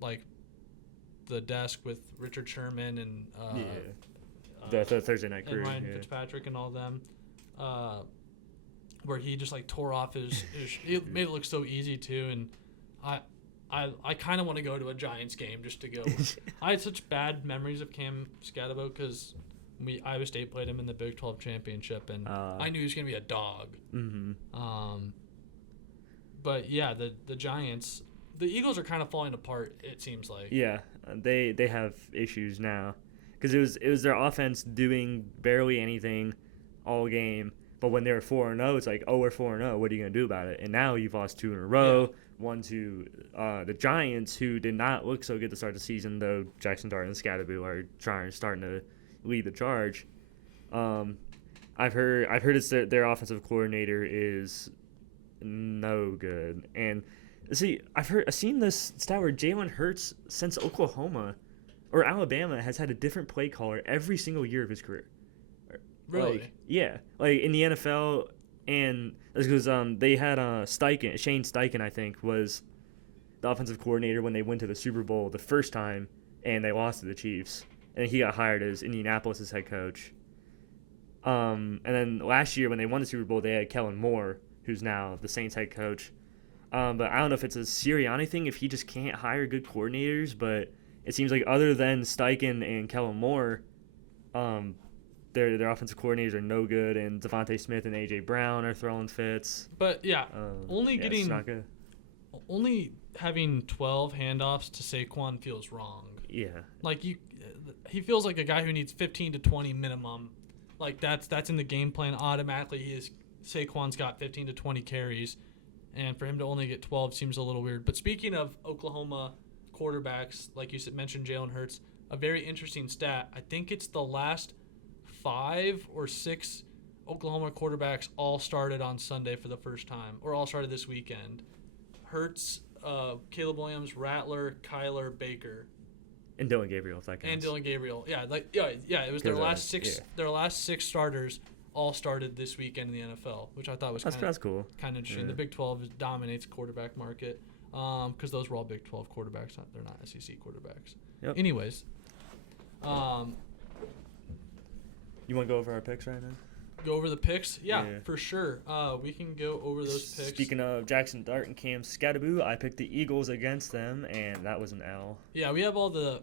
like the desk with Richard Sherman and the Thursday night crew and Ryan Fitzpatrick and all them. Where he just like tore off his it made it look so easy too, and I kind of want to go to a Giants game just to go. I had such bad memories of Cam Scadaboo because Iowa State played him in the Big 12 championship, and I knew he was gonna be a dog. Mm-hmm. But yeah, the Giants, the Eagles are kind of falling apart. It seems like. Yeah, they have issues now because it was their offense doing barely anything all game. But when they were 4-0, it's like, oh, we're 4-0. What are you going to do about it? And now you've lost 2 in a row. Yeah. One to the Giants, who did not look so good to start the season, though Jackson Dart and Scadaboo are starting to lead the charge. I've heard it's their offensive coordinator is no good. And see, I've seen this stat where Jalen Hurts since Oklahoma or Alabama has had a different play caller every single year of his career. Really? Yeah. Like in the NFL, and because they had Shane Steichen, I think, was the offensive coordinator when they went to the Super Bowl the first time, and they lost to the Chiefs, and he got hired as Indianapolis' head coach. And then last year when they won the Super Bowl, they had Kellen Moore, who's now the Saints head coach. But I don't know if it's a Sirianni thing, if he just can't hire good coordinators, but it seems like other than Steichen and Kellen Moore, their offensive coordinators are no good, and Devontae Smith and A.J. Brown are throwing fits. But yeah, it's not good. Only having 12 handoffs to Saquon feels wrong. Yeah. Like he feels like a guy who needs 15 to 20 minimum. Like that's in the game plan automatically. Saquon's got 15 to 20 carries, and for him to only get 12 seems a little weird. But speaking of Oklahoma quarterbacks, like you mentioned, Jalen Hurts, a very interesting stat. I think it's the last 5 or 6 Oklahoma quarterbacks all started on Sunday for the first time, or all started this weekend. Hurts, Caleb Williams, Rattler, Kyler, Baker, and Dylan Gabriel, if that counts. And Dylan Gabriel, it was their last 6. Their last 6 starters all started this weekend in the NFL, which I thought was that's cool. Kind of interesting. Yeah. The Big 12 dominates quarterback market because those were all Big 12 quarterbacks. They're not SEC quarterbacks. Yep. Anyways. You want to go over our picks right now? Go over the picks? Yeah, for sure. We can go over those picks. Speaking of Jackson Dart and Cam Scadaboo, I picked the Eagles against them, and that was an L. Yeah, we have all the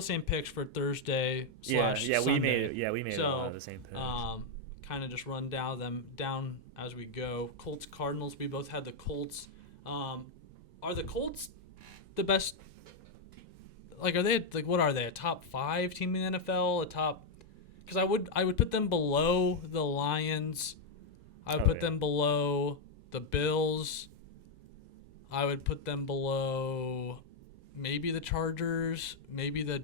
same picks for Thursday / Sunday. We made a lot of the same picks. Kind of just run down as we go. Colts Cardinals. We both had the Colts. Are the Colts the best? Like, are they what are they? A top 5 team in the NFL? A top? Because I would put them below the Lions. I would put them below the Bills. I would put them below maybe the Chargers. Maybe the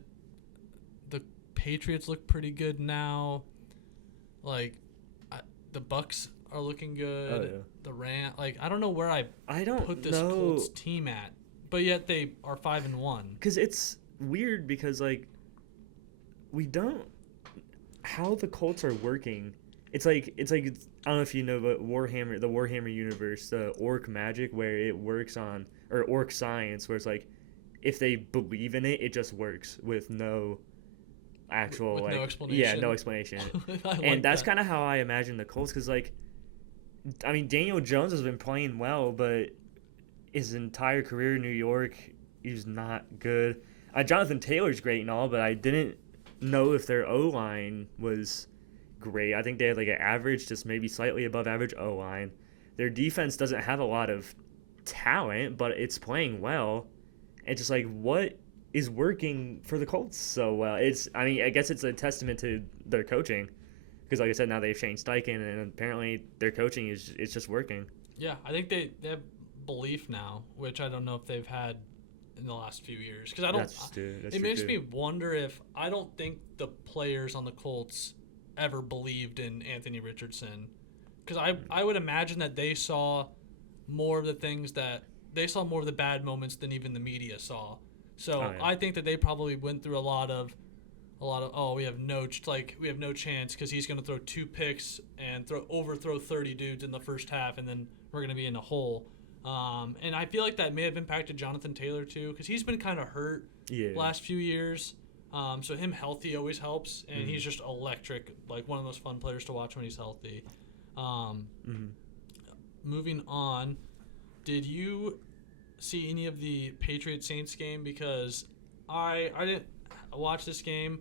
Patriots look pretty good now. Like, the Bucks are looking good. The Rams. I don't know where I don't put this Colts team at, but yet they are 5-1. Because it's weird because we don't. How the Colts are working, it's like I don't know if you know, but the Warhammer universe, the Orc magic, where it works on, or Orc science, where it's like if they believe in it, it just works with no actual with no explanation. Yeah, no explanation. And that's kind of how I imagine the Colts, because Daniel Jones has been playing well, but his entire career in New York, he's not good. Jonathan Taylor's great and all, but I didn't know if their O line was great. I think they had like an average, just maybe slightly above average O line. Their defense doesn't have a lot of talent, but it's playing well. It's just like, what is working for the Colts so well? I guess it's a testament to their coaching, because like I said, now they have Shane Steichen, and apparently their coaching it's just working. Yeah, I think they have belief now, which I don't know if they've had in the last few years. Because it makes me wonder if I don't think the players on the Colts ever believed in Anthony Richardson. Because I would imagine that they saw more of the things that they saw more of the bad moments than even the media saw. So I think that they probably went through a lot of we have no chance because he's going to throw 2 picks and overthrow 30 dudes in the first half, and then we're going to be in a hole. And I feel like that may have impacted Jonathan Taylor too, because he's been kind of hurt last few years. So him healthy always helps, and he's just electric, like one of those fun players to watch when he's healthy. Moving on, did you see any of the Patriots-Saints game? Because I didn't watch this game,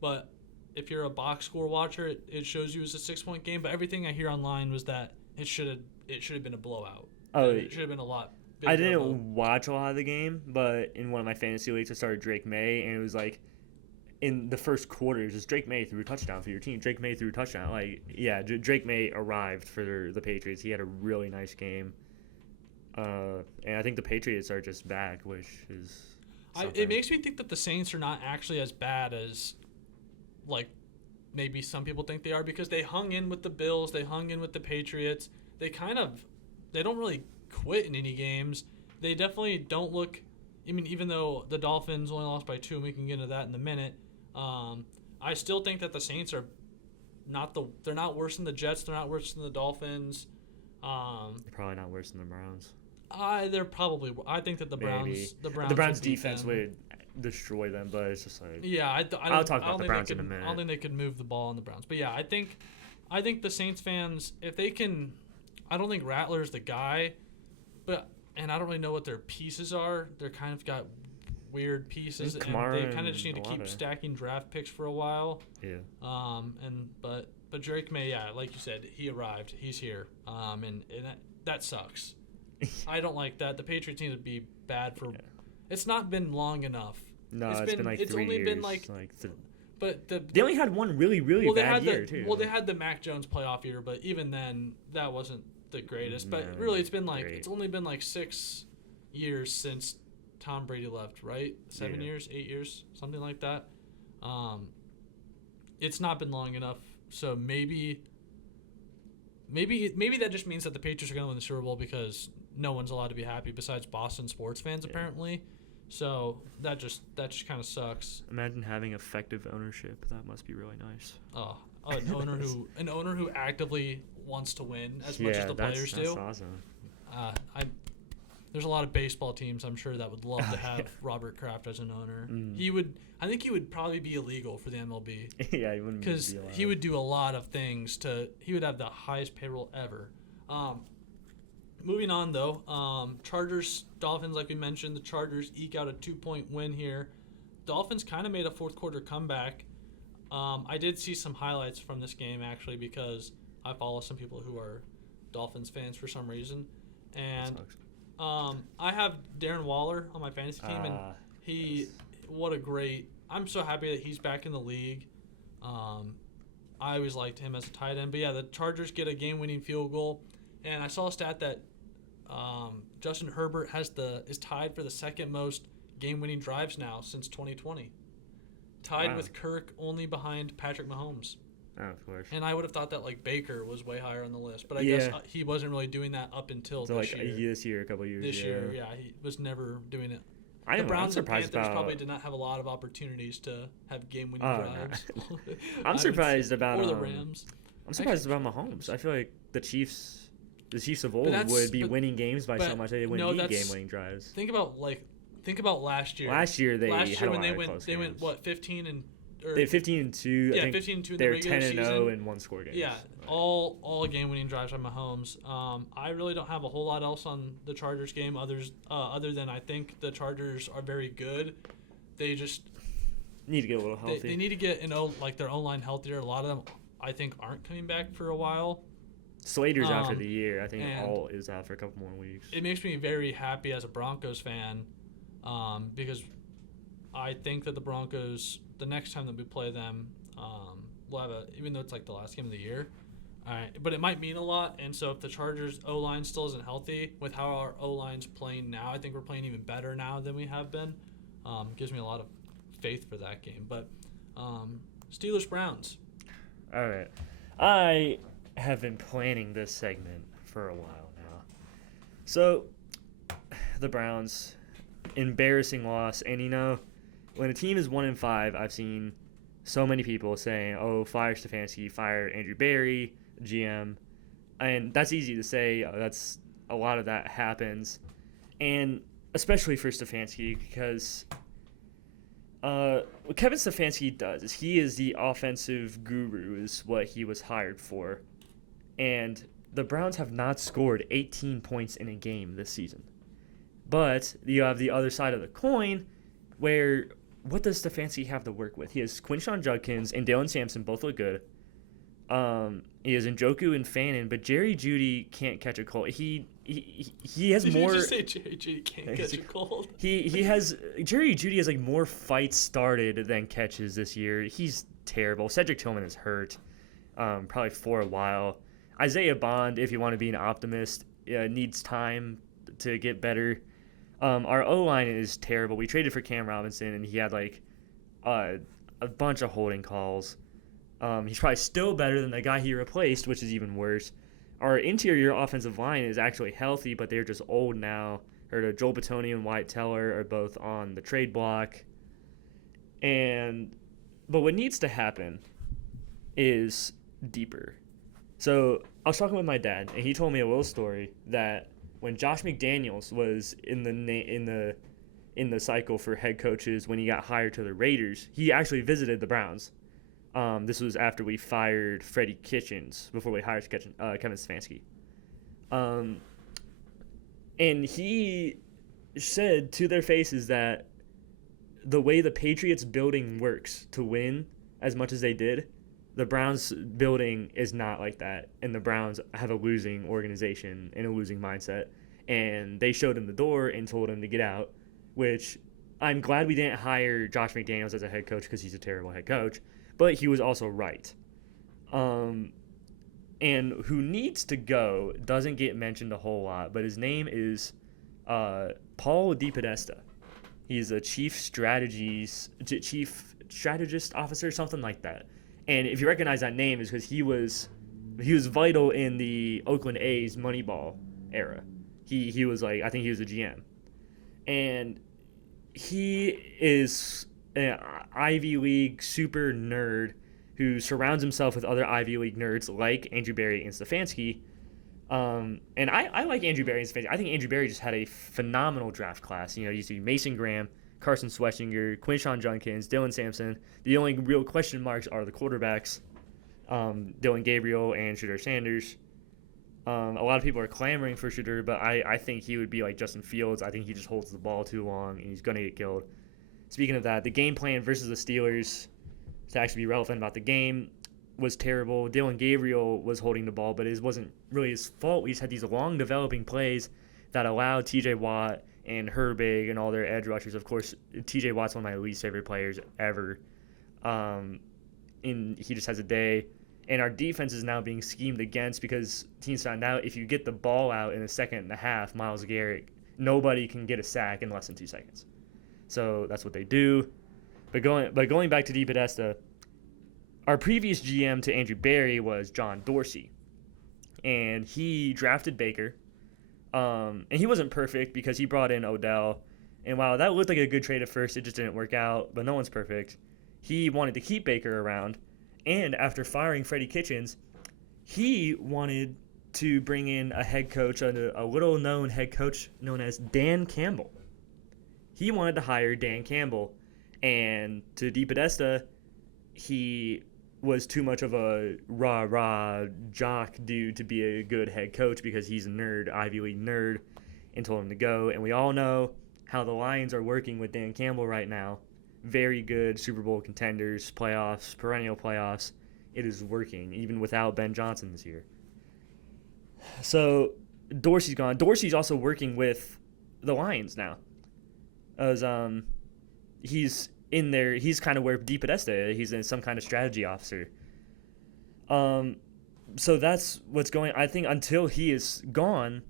but if you're a box score watcher, it shows you as a 6-point game. But everything I hear online was that it should have been a blowout. Oh, it should have been a lot bigger. I didn't watch a lot of the game, but in one of my fantasy leagues, I started Drake May, and it was like in the first quarter, it was just Drake May threw a touchdown for your team. Drake May threw a touchdown. Drake May arrived for the Patriots. He had a really nice game. And I think the Patriots are just back, which is something. It makes me think that the Saints are not actually as bad as, like, maybe some people think they are, because they hung in with the Bills. They hung in with the Patriots. They don't really quit in any games. They definitely don't look – I mean, even though the Dolphins only lost by 2, and we can get into that in a minute, I still think that the Saints are they're not worse than the Jets. They're not worse than the Dolphins. They're probably not worse than the Browns. They're probably. I think that the Browns defense would destroy them, but it's just like I'll talk about the Browns in a minute. I don't think they could move the ball on the Browns, but yeah, I think the Saints fans, if they can, I don't think Rattler's the guy, and I don't really know what their pieces are. They're kind of got weird pieces, and they kind of just need to keep stacking draft picks for a while. Yeah. But Drake May, like you said, he arrived. He's here. And that sucks. I don't like that. The Patriots need to be bad for. Yeah. It's not been long enough. No, it's been like 3 years. It's only been like. But they only had one really bad year too. Well, they had the Mac Jones playoff year, but even then, that wasn't the greatest. But really, it's only been like 6 years since Tom Brady left, right? 7 years, 8 years, something like that. It's not been long enough. So maybe that just means that the Patriots are going to win the Super Bowl, because no one's allowed to be happy besides Boston sports fans apparently. So that just kind of sucks. Imagine having effective ownership. That must be really nice. An owner who actively wants to win as much as the players do. That's awesome. There's a lot of baseball teams, I'm sure, that would love to have Robert Kraft as an owner. I think he would probably be illegal for the MLB. Yeah, he wouldn't be allowed. Because he would do a lot of things he would have the highest payroll ever. Moving on, though, Chargers, Dolphins, like we mentioned, the Chargers eke out a 2-point win here. Dolphins kind of made a fourth quarter comeback. I did see some highlights from this game, actually, because I follow some people who are Dolphins fans for some reason. And I have Darren Waller on my fantasy team, and I'm so happy that he's back in the league. I always liked him as a tight end. But, yeah, the Chargers get a game-winning field goal. And I saw a stat that Justin Herbert is tied for the second most game-winning drives now since 2020. Tied with Kirk, only behind Patrick Mahomes. Oh, of course. And I would have thought that Baker was way higher on the list, but I guess he wasn't really doing that up until this year. A couple years. This year, he was never doing it. The Browns and Panthers probably did not have a lot of opportunities to have game-winning drives. No. I'm surprised about or the Rams. I'm surprised about Mahomes. I feel like the Chiefs of old would be winning games by so much they wouldn't need game-winning drives. Think about last year. Last year when they went what 15 and. They had 15-2. Yeah, 15-2 in the regular season. They're 10-0 in one-score games. Yeah, all game-winning drives by Mahomes. I really don't have a whole lot else on the Chargers game other than I think the Chargers are very good. they just Need to get a little healthy. they need to get their O-line healthier. A lot of them, I think, aren't coming back for a while. Slater's out for the year. I think and Alt is out for a couple more weeks. It makes me very happy as a Broncos fan because I think that the Broncos, the next time that we play them, will have even though it's like the last game of the year, but it might mean a lot. And so if the Chargers O-line still isn't healthy, with how our O-line's playing now, I think we're playing even better now than we have been. Gives me a lot of faith for that game. But Steelers-Browns. All right. I have been planning this segment for a while now. So, the Browns, embarrassing loss. And, when a team is 1-5, I've seen so many people saying, oh, fire Stefanski, fire Andrew Berry, GM. And that's easy to say. That's a lot of that happens. And especially for Stefanski, because what Kevin Stefanski does is he is the offensive guru, is what he was hired for. And the Browns have not scored 18 points in a game this season. But you have the other side of the coin where what does Stefanski have to work with? He has Quinshon Judkins and Dalen Sampson both look good. He has Njoku and Fannin, but Jerry Jeudy can't catch a cold. He has more. Did you just say Jerry Jeudy can't catch a cold? Jerry Jeudy has like more fights started than catches this year. He's terrible. Cedric Tillman is hurt, probably for a while. Isaiah Bond, if you want to be an optimist, needs time to get better. Our O-line is terrible. We traded for Cam Robinson, and he had like a bunch of holding calls. He's probably still better than the guy he replaced, which is even worse. Our interior offensive line is actually healthy, but they're just old now. Heard Joel Bitonio and Wyatt Teller are both on the trade block. But what needs to happen is deeper. So I was talking with my dad, and he told me a little story that when Josh McDaniels was in the cycle for head coaches when he got hired to the Raiders, he actually visited the Browns. This was after we fired Freddie Kitchens, before we hired Kevin Stefanski. And he said to their faces that the way the Patriots building works to win as much as they did, the Browns building is not like that. And the Browns have a losing organization and a losing mindset. And they showed him the door and told him to get out, which I'm glad we didn't hire Josh McDaniels as a head coach because he's a terrible head coach. But he was also right. And who needs to go doesn't get mentioned a whole lot, but his name is Paul DePodesta. He's a chief strategist officer, something like that. And if you recognize that name, is because he was vital in the Oakland A's Moneyball era. He was like, I think he was a GM. And he is an Ivy League super nerd who surrounds himself with other Ivy League nerds like Andrew Berry and Stefanski. And I like Andrew Berry and Stefanski. I think Andrew Berry just had a phenomenal draft class. You see Mason Graham, Carson Schwetzinger, Quinshon Judkins, Dylan Sampson. The only real question marks are the quarterbacks, Dylan Gabriel and Shedeur Sanders. A lot of people are clamoring for Shedeur, but I think he would be like Justin Fields. I think he just holds the ball too long, and he's going to get killed. Speaking of that, the game plan versus the Steelers, to actually be relevant about the game, was terrible. Dylan Gabriel was holding the ball, but it wasn't really his fault. We just had these long developing plays that allowed TJ Watt and Herbig and all their edge rushers. Of course, TJ Watt's one of my least favorite players ever. And he just has a day. And our defense is now being schemed against because teams found out if you get the ball out in a second and a half, Myles Garrett, nobody can get a sack in less than 2 seconds. So that's what they do. But going back to DePodesta, our previous GM to Andrew Berry was John Dorsey. And he drafted Baker. And he wasn't perfect because he brought in Odell. And while that looked like a good trade at first, it just didn't work out. But no one's perfect. He wanted to keep Baker around. And after firing Freddie Kitchens, he wanted to bring in a head coach, a little-known head coach known as Dan Campbell. He wanted to hire Dan Campbell. And to DePodesta, he was too much of a rah-rah jock dude to be a good head coach because he's a nerd, Ivy League nerd, and told him to go. And we all know how the Lions are working with Dan Campbell right now. very good Super Bowl contenders, playoffs, perennial playoffs. It is working, even without Ben Johnson this year. So Dorsey's gone. Dorsey's also working with the Lions now. As he's in there. He's kind of where DePodesta is. He's in some kind of strategy officer. So that's what's going. I think until he is gone,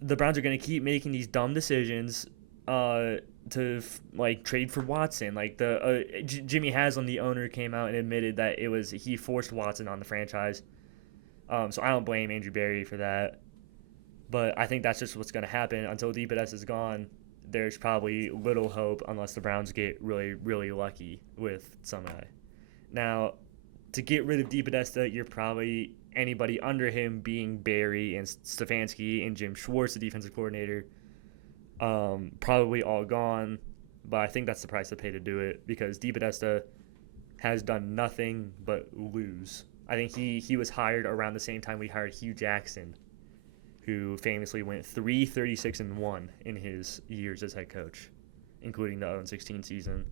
the Browns are going to keep making these dumb decisions to like trade for Watson. Like Jimmy Haslam, the owner, came out and admitted that he forced Watson on the franchise. So I don't blame Andrew Berry for that. But I think that's just what's going to happen until DePodesta is gone. There's probably little hope unless the Browns get really, really lucky with some guy. Now, to get rid of DePodesta, you're probably anybody under him being Barry and Stefanski and Jim Schwartz, the defensive coordinator, probably all gone. But I think that's the price to pay to do it because DePodesta has done nothing but lose. I think he was hired around the same time we hired Hugh Jackson, who famously went 3-36-1 in his years as head coach, including the 0-16 season.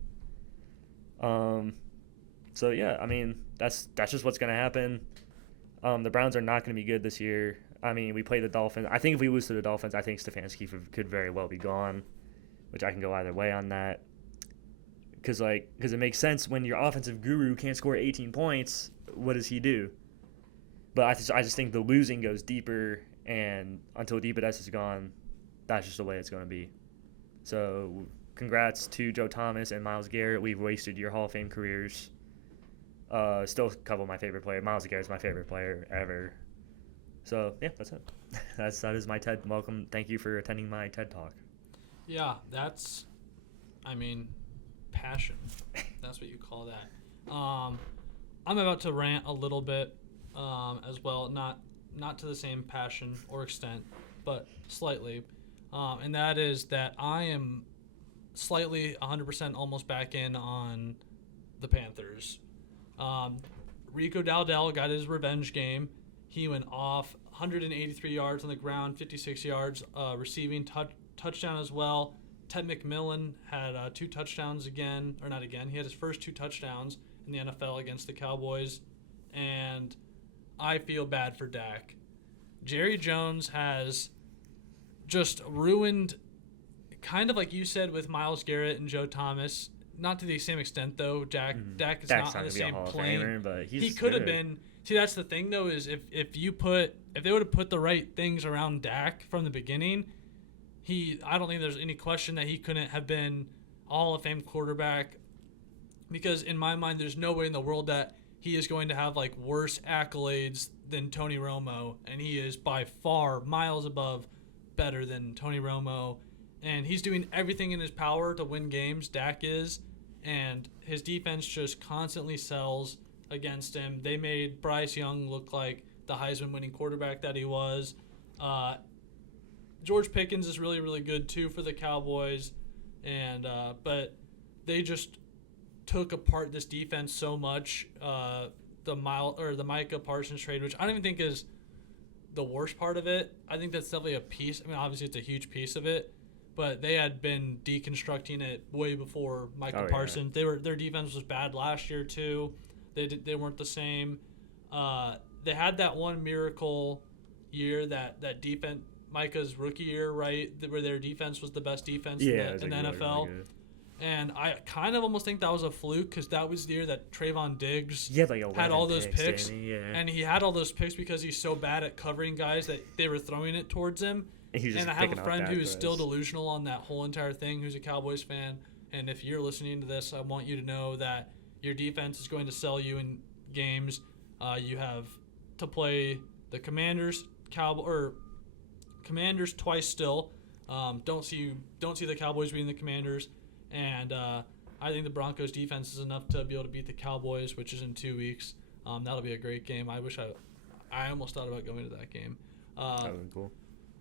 So yeah, I mean that's just what's gonna happen. The Browns are not gonna be good this year. I mean, we play the Dolphins. I think if we lose to the Dolphins, I think Stefanski could very well be gone, which I can go either way on that. Because it makes sense when your offensive guru can't score 18 points. What does he do? But I just think the losing goes deeper, and until DePodesta is gone, that's just the way it's going to be. So congrats to Joe Thomas and Myles Garrett. We've wasted your Hall of Fame careers. Still a couple of my favorite players. Myles Garrett's my favorite player ever. So, yeah, that's it. That is my TED. Welcome. Thank you for attending my TED Talk. Yeah, that's, passion. That's what you call that. I'm about to rant a little bit as well. Not to the same passion or extent, but slightly. And that is that I am slightly 100% almost back in on the Panthers. Rico Dowdell got his revenge game. He went off 183 yards on the ground, 56 yards receiving, touchdown as well. Ted McMillan had 2 touchdowns again, or not again. He had his first 2 touchdowns in the NFL against the Cowboys. And I feel bad for Dak. Jerry Jones has just ruined, kind of like you said with Myles Garrett and Joe Thomas. Not to the same extent, though. Dak is Dak's not on the same plane. Famer, but he could have been. See, that's the thing, though, is if they would have put the right things around Dak from the beginning, I don't think there's any question that he couldn't have been Hall of Fame quarterback. Because in my mind, there's no way in the world that he is going to have like worse accolades than Tony Romo, and he is by far miles above better than Tony Romo, and he's doing everything in his power to win games. Dak is, and his defense just constantly sells against him. They made Bryce Young look like the Heisman-winning quarterback that he was. George Pickens is really, really good too for the Cowboys, and but they just took apart this defense so much. The Micah Parsons trade, which I don't even think is the worst part of it. I think that's definitely a piece. I mean, obviously it's a huge piece of it, but they had been deconstructing it way before Micah Parsons. Yeah. Their defense was bad last year too. They weren't the same. They had that one miracle year that defense, Micah's rookie year, right, where their defense was the best defense in the NFL. Really, and I kind of almost think that was a fluke because that was the year that Trayvon Diggs had all those picks. And he had all those picks because he's so bad at covering guys that they were throwing it towards him. And I have a friend who is still delusional on that whole entire thing, who's a Cowboys fan. And if you're listening to this, I want you to know that your defense is going to sell you in games. You have to play the Commanders twice still. Don't see the Cowboys beating the Commanders. And I think the Broncos defense is enough to be able to beat the Cowboys, which is in 2 weeks. That'll be a great game. I almost thought about going to that game. That would be cool.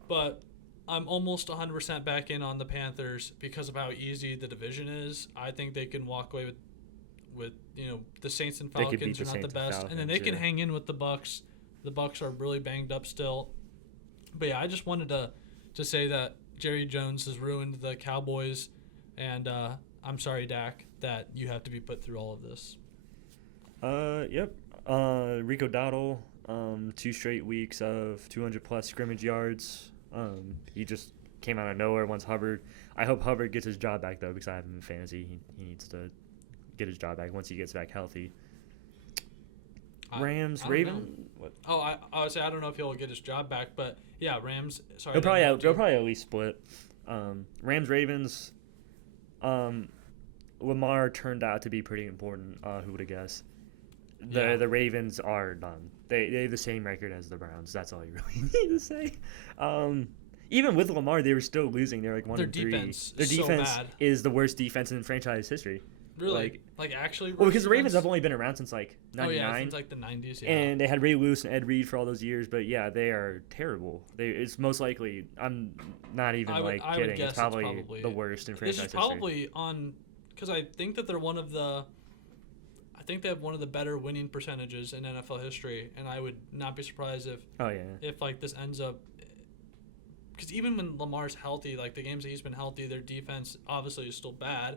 But I'm almost 100% back in on the Panthers because of how easy the division is. I think they can walk away with the Saints and Falcons are not the best, and then they can hang in with the Bucks. The Bucks are really banged up still. But yeah, I just wanted to say that Jerry Jones has ruined the Cowboys. And I'm sorry, Dak, that you have to be put through all of this. Yep. Rico Dowdle, 2 straight weeks of 200+ scrimmage yards. He just came out of nowhere once Hubbard. I hope Hubbard gets his job back though, because I have him in fantasy. He needs to get his job back once he gets back healthy. Rams, Raven. What? Oh, I would say I don't know if he'll get his job back, but yeah, Rams. Sorry, They'll probably at least split. Rams, Ravens. Lamar turned out to be pretty important. Who would have guessed? The Ravens are done. They have the same record as the Browns. That's all you really need to say. Even with Lamar, they were still losing. They're like 1-3. Their defense is the worst defense in franchise history. Really? Like actually? Well, because the Ravens have only been around since like '99. Oh yeah, since like the '90s. Yeah. And they had Ray Lewis and Ed Reed for all those years. But yeah, they are terrible. It's most likely. I'm not even kidding. It's probably the worst in franchise history. This is probably on, because I think that they're one of the. I think they have one of the better winning percentages in NFL history, and I would not be surprised if like this ends up. Because even when Lamar's healthy, like the games that he's been healthy, their defense obviously is still bad.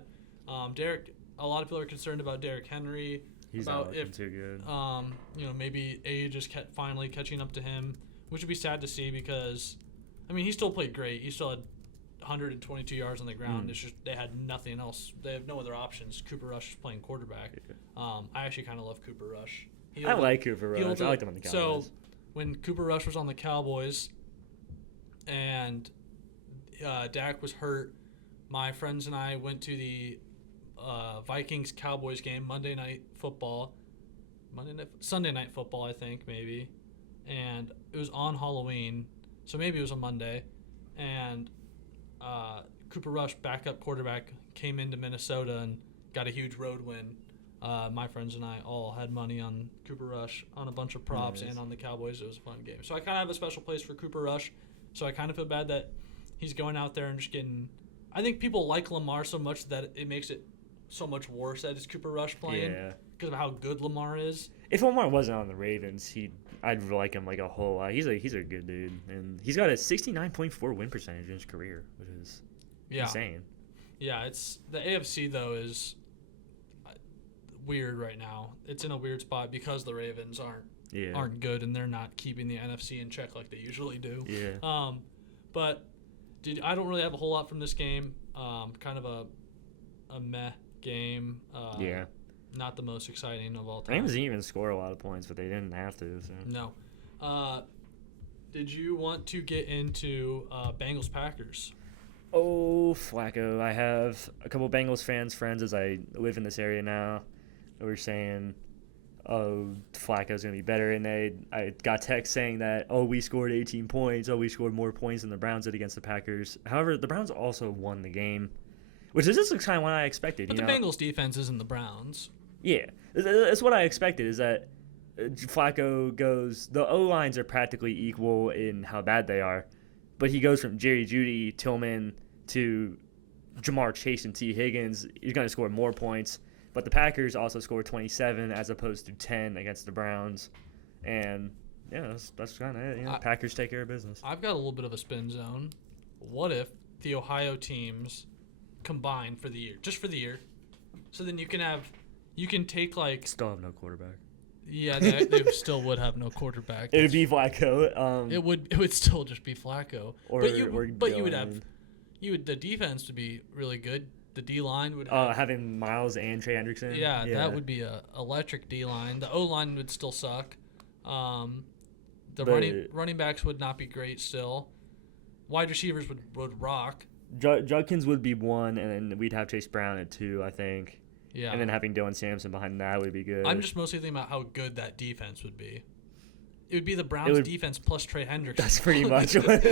A lot of people are concerned about Derrick Henry. He's not looking too good. Maybe age is finally catching up to him, which would be sad to see because, I mean, he still played great. He still had 122 yards on the ground. It's just they had nothing else. They have no other options. Cooper Rush is playing quarterback. I actually kind of love Cooper Rush. I like Cooper Rush. I like him on the Cowboys. So when Cooper Rush was on the Cowboys and Dak was hurt, my friends and I went to the Vikings-Cowboys game, Sunday night football, I think, maybe. And it was on Halloween, so maybe it was a Monday. And Cooper Rush, backup quarterback, came into Minnesota and got a huge road win. My friends and I all had money on Cooper Rush on a bunch of props and on the Cowboys. It was a fun game. So I kind of have a special place for Cooper Rush. So I kind of feel bad that he's going out there and just getting – I think people like Lamar so much that it makes it so much worse that it's Cooper Rush playing because of how good Lamar is. If Lamar wasn't on the Ravens, I'd like him like a whole lot. He's a good dude, and he's got a 69.4 win percentage in his career, which is insane. Yeah, it's the AFC though is weird right now. It's in a weird spot because the Ravens aren't good and they're not keeping the NFC in check like they usually do. Yeah. But I don't really have a whole lot from this game. Kind of a meh game. Not the most exciting of all time. Rams didn't even score a lot of points, but they didn't have to. So. No. Did you want to get into Bengals-Packers? Oh, Flacco. I have a couple Bengals friends as I live in this area now. We're saying, oh, Flacco's going to be better. And I got text saying that, oh, we scored 18 points. Oh, we scored more points than the Browns did against the Packers. However, the Browns also won the game, which is just kind of what I expected. But the Bengals' defense isn't the Browns. Yeah. That's what I expected is that Flacco goes – the O-lines are practically equal in how bad they are. But he goes from Jerry Jeudy, Tillman to Jamar Chase and T. Higgins. He's going to score more points. But the Packers also scored 27 as opposed to 10 against the Browns. And, yeah, that's kind of it. Packers take care of business. I've got a little bit of a spin zone. What if the Ohio teams combine for the year? Just for the year. So then you can take like... Still have no quarterback. Yeah, they still would have no quarterback. It would be Flacco. It would still just be Flacco. The defense would be really good. The D-line would having Miles and Trey Hendrickson. Yeah, that would be a electric D-line. The O-line would still suck. Running backs would not be great still. Wide receivers would rock. Judkins would be 1, and then we'd have Chase Brown at 2, I think. Yeah. And then having Dylan Sampson behind that would be good. I'm just mostly thinking about how good that defense would be. It would be the Browns' defense plus Trey Hendrickson. That's pretty much what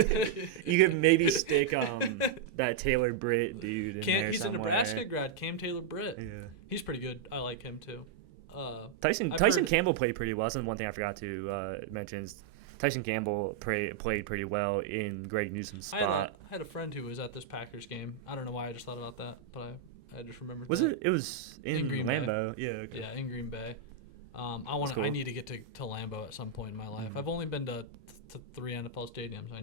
you could maybe stick that Taylor Britt dude in there He's somewhere. a Nebraska grad, Cam Taylor Britt. Yeah. He's pretty good. I like him too. Tyson Campbell played pretty well. That's one thing I forgot to mention. Tyson Campbell played pretty well in Greg Newsom's spot. I had a friend who was at this Packers game. I don't know why I just thought about that, but I just remembered. It was in Lambeau. Bay. Yeah. Okay. Yeah, in Green Bay. I need to get to Lambeau at some point in my life. I've only been to 3 NFL stadiums. I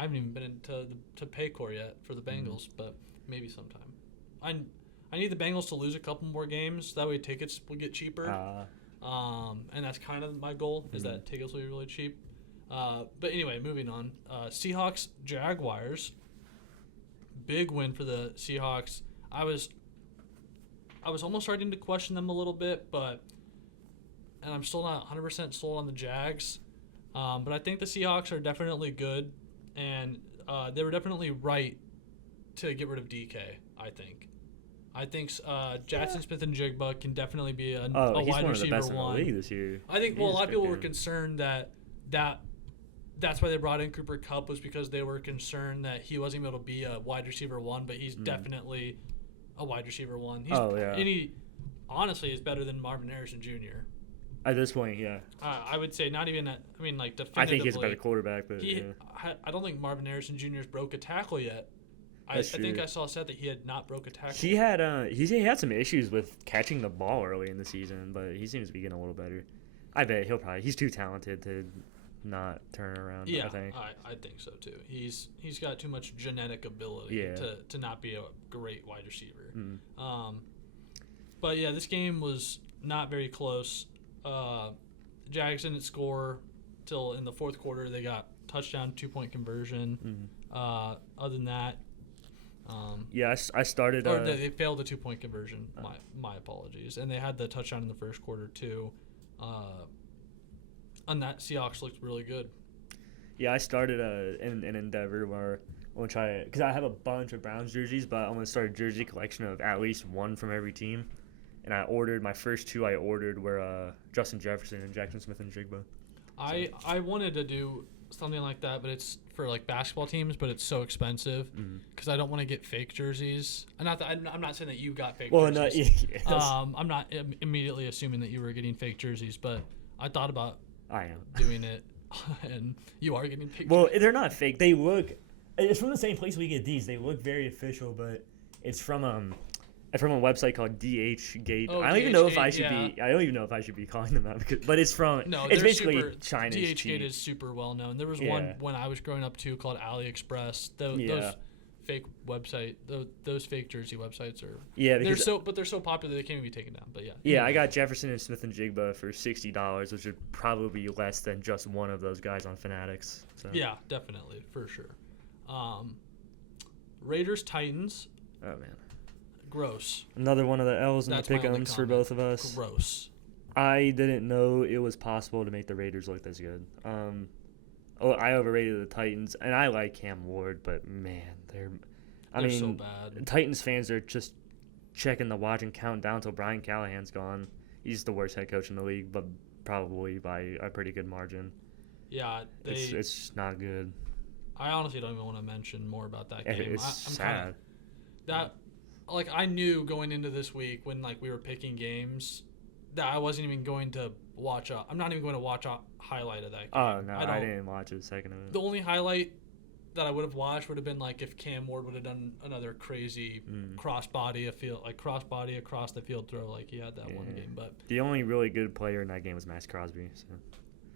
haven't even been to Paycor yet for the Bengals, but maybe sometime. I need the Bengals to lose a couple more games. That way tickets will get cheaper. And that's kind of my goal, is that tickets will be really cheap. But anyway, moving on. Seahawks Jaguars. Big win for the Seahawks. I was almost starting to question them a little bit, and I'm still not 100% sold on the Jags. But I think the Seahawks are definitely good, and they were definitely right to get rid of DK, I think Jackson Smith and Jigba can definitely be a he's wide one of the best best in the league this year. I think, a lot of people were concerned that's why they brought in Cooper Kupp, was because they were concerned that he wasn't able to be a wide receiver 1, but he's definitely a wide receiver 1. And he honestly is better than Marvin Harrison Jr. At this point, yeah. I would say not even at, definitively. I think he's a better quarterback, but I don't think Marvin Harrison Jr.'s broke a tackle yet. I think I saw a set that he had not broke a tackle. He had some issues with catching the ball early in the season, but he seems to be getting a little better. I bet he's too talented to not turn around. Yeah, I think. I think so too. He's got too much genetic ability to not be a great wide receiver. But yeah, this game was not very close. Jags didn't score till in the fourth quarter. They got touchdown, 2-point conversion. Other than that, I started. They failed the 2-point conversion. My apologies. And they had the touchdown in the first quarter too. And that Seahawks looked really good. Yeah, I started an endeavor where I'm gonna try, because I have a bunch of Browns jerseys, but I'm gonna start a jersey collection of at least one from every team. And I ordered my first two. Were Justin Jefferson and Jackson Smith and Jigba. I wanted to do something like that, but it's for like basketball teams, but it's so expensive because I don't want to get fake jerseys. I'm not saying that you got fake jerseys. I'm not immediately assuming that you were getting fake jerseys, but I thought about doing it, and you are getting fake jerseys. Well, they're not fake. They look. It's from the same place we get these. They look very official, but it's from a website called DHgate. I don't even know if I should be calling them out, but it's from. No, it's basically China's. DHgate is super well known. There was one when I was growing up too called AliExpress. Those fake website, those fake jersey websites are. Yeah, they're so popular they can't even be taken down. But yeah. Yeah, I got Jefferson and Smith and Jigba for $60, which would probably be less than just one of those guys on Fanatics. So. Yeah, definitely for sure. Raiders Titans. Oh man. Gross. Another one of the L's in the pick'ems for both of us. Gross. I didn't know it was possible to make the Raiders look this good. I overrated the Titans, and I like Cam Ward, but man, they're so bad. Titans fans are just checking the watch and counting down until Brian Callahan's gone. He's the worst head coach in the league, but probably by a pretty good margin. Yeah, it's not good. I honestly don't even want to mention more about that game. It's sad. I knew going into this week when we were picking games that I wasn't even going to watch I'm not even going to watch a highlight of that game. Oh no, I didn't watch a second of it. The only highlight that I would have watched would have been if Cam Ward would have done another crazy cross-body across the field throw like he had that one game. But the only really good player in that game was Max Crosby. So.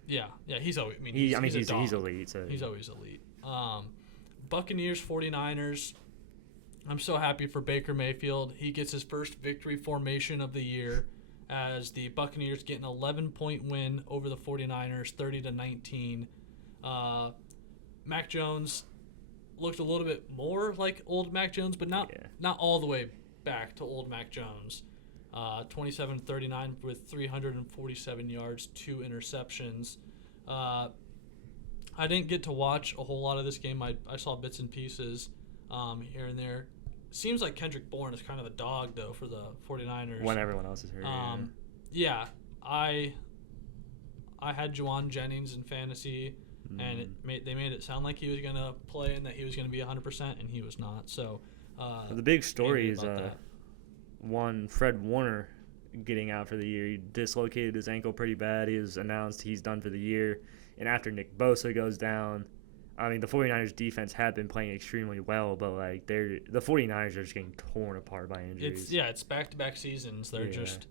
Yeah, he's always. He's elite. So. He's always elite. Buccaneers 49ers. I'm so happy for Baker Mayfield. He gets his first victory formation of the year as the Buccaneers get an 11-point win over the 49ers, 30-19. Mac Jones looked a little bit more like old Mac Jones, but not all the way back to old Mac Jones. 27-39 with 347 yards, 2 interceptions. I didn't get to watch a whole lot of this game. I saw bits and pieces here and there. Seems like Kendrick Bourne is kind of a dog, though, for the 49ers. When everyone else is hurt. Yeah, I had Juwan Jennings in fantasy, and they made it sound like he was going to play and that he was going to be 100%, and he was not. So the big story is Fred Warner getting out for the year. He dislocated his ankle pretty bad. He was announced he's done for the year. And after Nick Bosa goes down, the 49ers defense had been playing extremely well, but the 49ers are just getting torn apart by injuries. It's back-to-back seasons. They're just.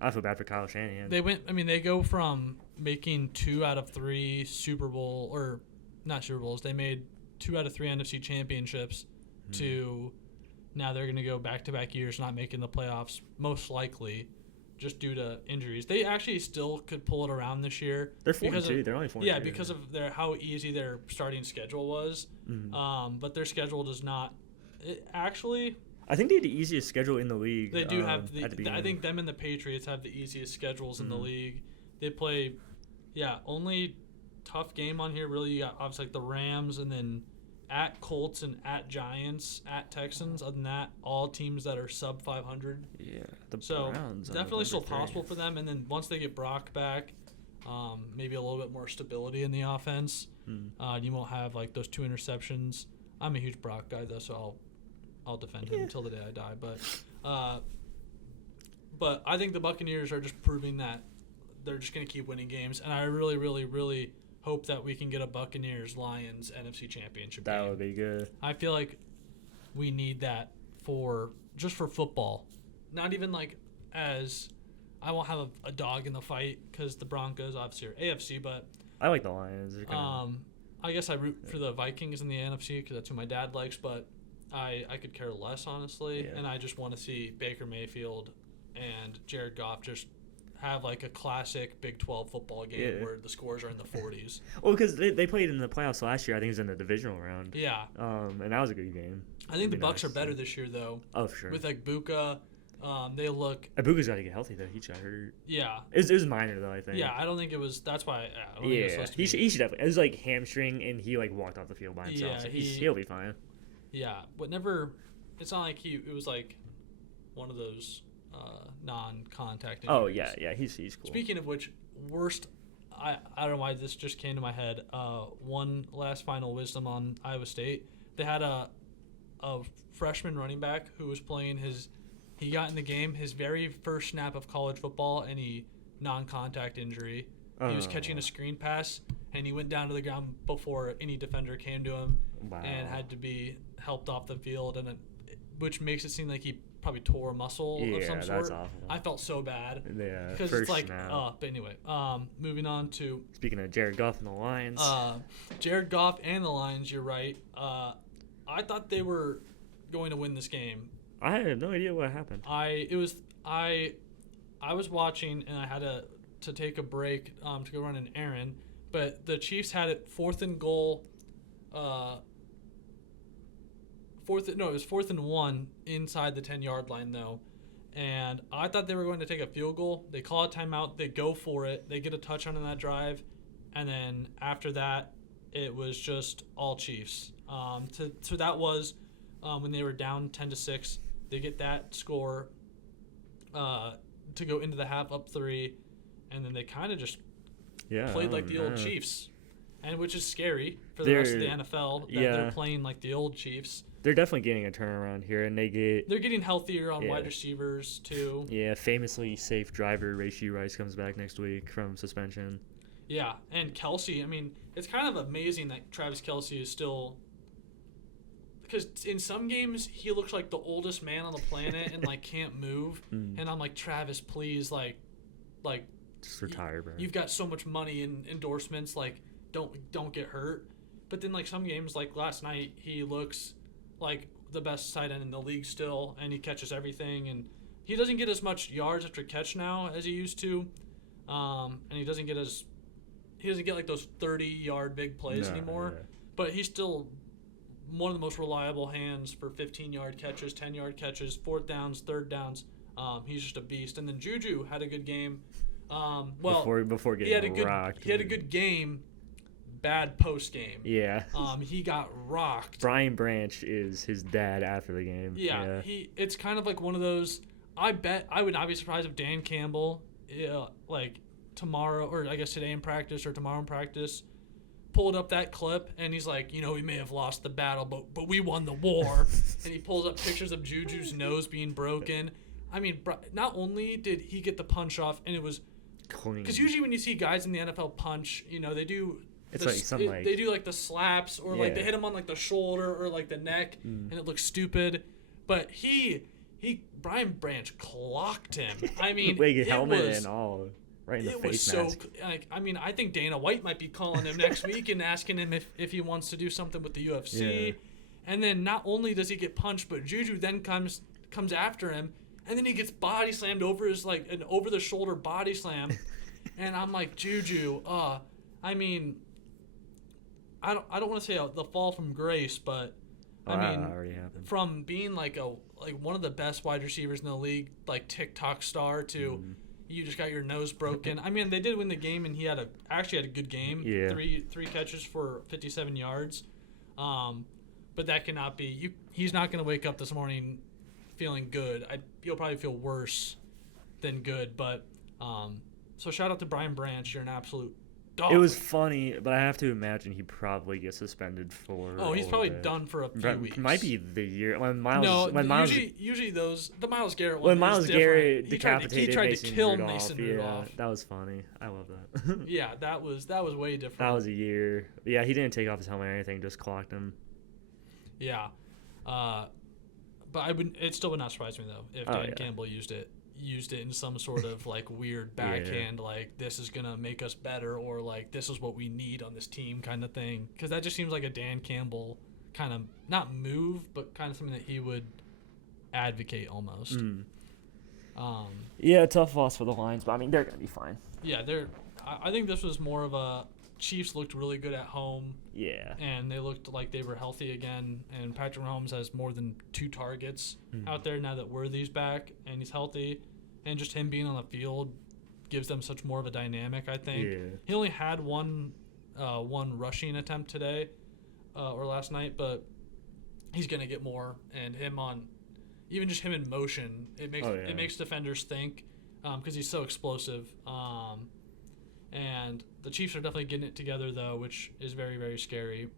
I feel bad for Kyle Shanahan. They go from making 2 out of 3 Super Bowl, or not Super Bowls. They made 2 out of 3 NFC championships to Now they're going to go back-to-back years not making the playoffs, most likely, just due to injuries. They actually still could pull it around this year. They're 4-2. They're only 4-2. Yeah, because of how easy their starting schedule was. Mm-hmm. But their schedule does not. Actually, I think they had the easiest schedule in the league. they do have I the think them and the Patriots have the easiest schedules in the Mhm. league. They play, only tough game on here really. You got obviously like the Rams and then at Colts and at Giants, at Texans. Other than that, all teams that are sub 500. Yeah, the So Browns. definitely still November 3rd. possible for them. And then once they get Brock back, maybe a little bit more stability in the offense. You won't have like those 2 interceptions. I'm a huge Brock guy though, so I'll defend him until the day I die. But I think the Buccaneers are just proving that they're just going to keep winning games, and I really, really, really hope that we can get a Buccaneers-Lions NFC Championship That game. would be good. I feel like we need that for football. Not even like as I won't have a dog in the fight because the Broncos obviously are AFC, but I like the Lions. They're kinda, I guess I root for the Vikings in the NFC because that's who my dad likes, but I could care less, honestly, Yeah. and I just want to see Baker Mayfield and Jared Goff just have like a classic Big 12 football game where the scores are in the 40s. Well, because they played in the playoffs last year. I think it was in the divisional round. Yeah. And that was a good game. I think the It'd be Bucks nice are better to- this year, though. Oh, for sure. With like Buka, they look. Ibuka's got to get healthy though. He got hurt. Yeah. It was minor though. I think. Yeah, I don't think it was. That's why. I don't think it was Yeah. supposed to He be. should definitely. It was like hamstring, and he like walked off the field by himself. Yeah, So he'll be fine. Yeah, but never. It's not like it was like one of those non-contact injuries. Oh yeah. He's cool. Speaking of which, worst. I don't know why this just came to my head. One last final wisdom on Iowa State. They had a freshman running back who was playing he got in the game his very first snap of college football, and he non-contact injury. He was catching a screen pass, and he went down to the ground before any defender came to him, Wow. and had to be helped off the field, which makes it seem like he probably tore a muscle of some Yeah, sort. that's awful. I felt so bad Yeah. because First it's like, snap. but anyway, moving on to Speaking of Jared Goff and the Lions. Jared Goff and the Lions. You're right. I thought they were going to win this game. I have no idea what happened. I was watching, and I had to take a break to go run an errand, but the Chiefs had it 4th and goal. It was 4th and 1 inside the 10-yard line though, and I thought they were going to take a field goal. They call a timeout. They go for it. They get a touchdown on that drive, and then after that, it was just all Chiefs. So that was when they were down 10-6. They get that score to go into the half up 3, and then they kind of just played like the old Chiefs, and which is scary for the rest of the NFL that they're playing like the old Chiefs. They're definitely getting a turnaround here, and They're getting healthier on wide receivers too. Yeah, famously safe driver Rashee Rice comes back next week from suspension. Yeah, and Kelsey. I mean, it's kind of amazing that Travis Kelsey is still. Because in some games he looks like the oldest man on the planet and like can't move, and I'm like, Travis, please, like, just retire, bro. You've got so much money in endorsements, like, don't get hurt. But then like some games, like last night, he looks like the best tight end in the league still, and he catches everything, and he doesn't get as much yards after catch now as he used to, and he doesn't get like those 30-yard big plays anymore. Yeah. But he's still one of the most reliable hands for 15-yard catches, 10-yard catches, 4th downs, 3rd downs. He's just a beast. And then Juju had a good game. Before getting rocked. He had a good game. Bad post game. Yeah. He got rocked. Brian Branch is his dad after the game. Yeah. It's kind of like one of those. I bet I would not be surprised if Dan Campbell, like tomorrow, or I guess today in practice or tomorrow in practice, pulled up that clip and he's like, we may have lost the battle, but we won the war. And he pulls up pictures of Juju's nose being broken. I mean, not only did he get the punch off, and it was Clean. because usually when you see guys in the NFL punch, they do. They do like the slaps, or like they hit him on like the shoulder or like the neck, and it looks stupid. But Brian Branch clocked him. I mean, like helmet and all, right in the face was so. mask. I think Dana White might be calling him next week and asking him if he wants to do something with the UFC. And then not only does he get punched, but Juju then comes after him, and then he gets body slammed over his like an over the shoulder body slam, and I'm like, Juju, I mean, I don't want to say the fall from grace, but I mean, already happened. From being like one of the best wide receivers in the league, like TikTok star, to you just got your nose broken. I mean, they did win the game, and he actually had a good game. Yeah. Three catches for 57 yards. But that cannot be. He's not going to wake up this morning feeling good. He'll probably feel worse than good. But so shout out to Brian Branch. You're an absolute dog. It was funny, but I have to imagine he probably gets suspended for. Oh, he's probably done for a few weeks. Might be the year when usually the Miles Garrett one. When Miles Garrett decapitated he tried to kill Rudolph, Mason Rudolph. That was funny. I love that. Yeah, that was way different. That was a year. Yeah, he didn't take off his helmet or anything. Just clocked him. Yeah, but it still would not surprise me though if Dan Campbell used it in some sort of like weird backhand, like this is gonna make us better, or like this is what we need on this team kind of thing. Because that just seems like a Dan Campbell kind of not move, but kind of something that he would advocate almost. Yeah, tough loss for the Lions, but I mean they're gonna be fine. Yeah, I think this was more of a Chiefs looked really good at home. Yeah. And they looked like they were healthy again. And Patrick Mahomes has more than 2 targets out there now that Worthy's back and he's healthy. And just him being on the field gives them such more of a dynamic, I think. Yeah. He only had one rushing attempt today or last night, but he's going to get more. And even just him in motion, it makes defenders think because he's so explosive. And the Chiefs are definitely getting it together, though, which is very, very scary.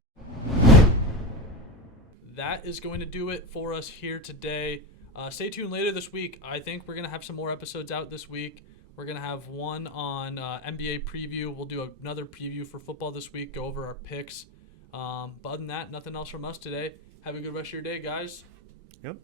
That is going to do it for us here today. Stay tuned later this week. I think we're going to have some more episodes out this week. We're going to have one on NBA preview. We'll do another preview for football this week, go over our picks. But other than that, nothing else from us today. Have a good rest of your day, guys. Yep.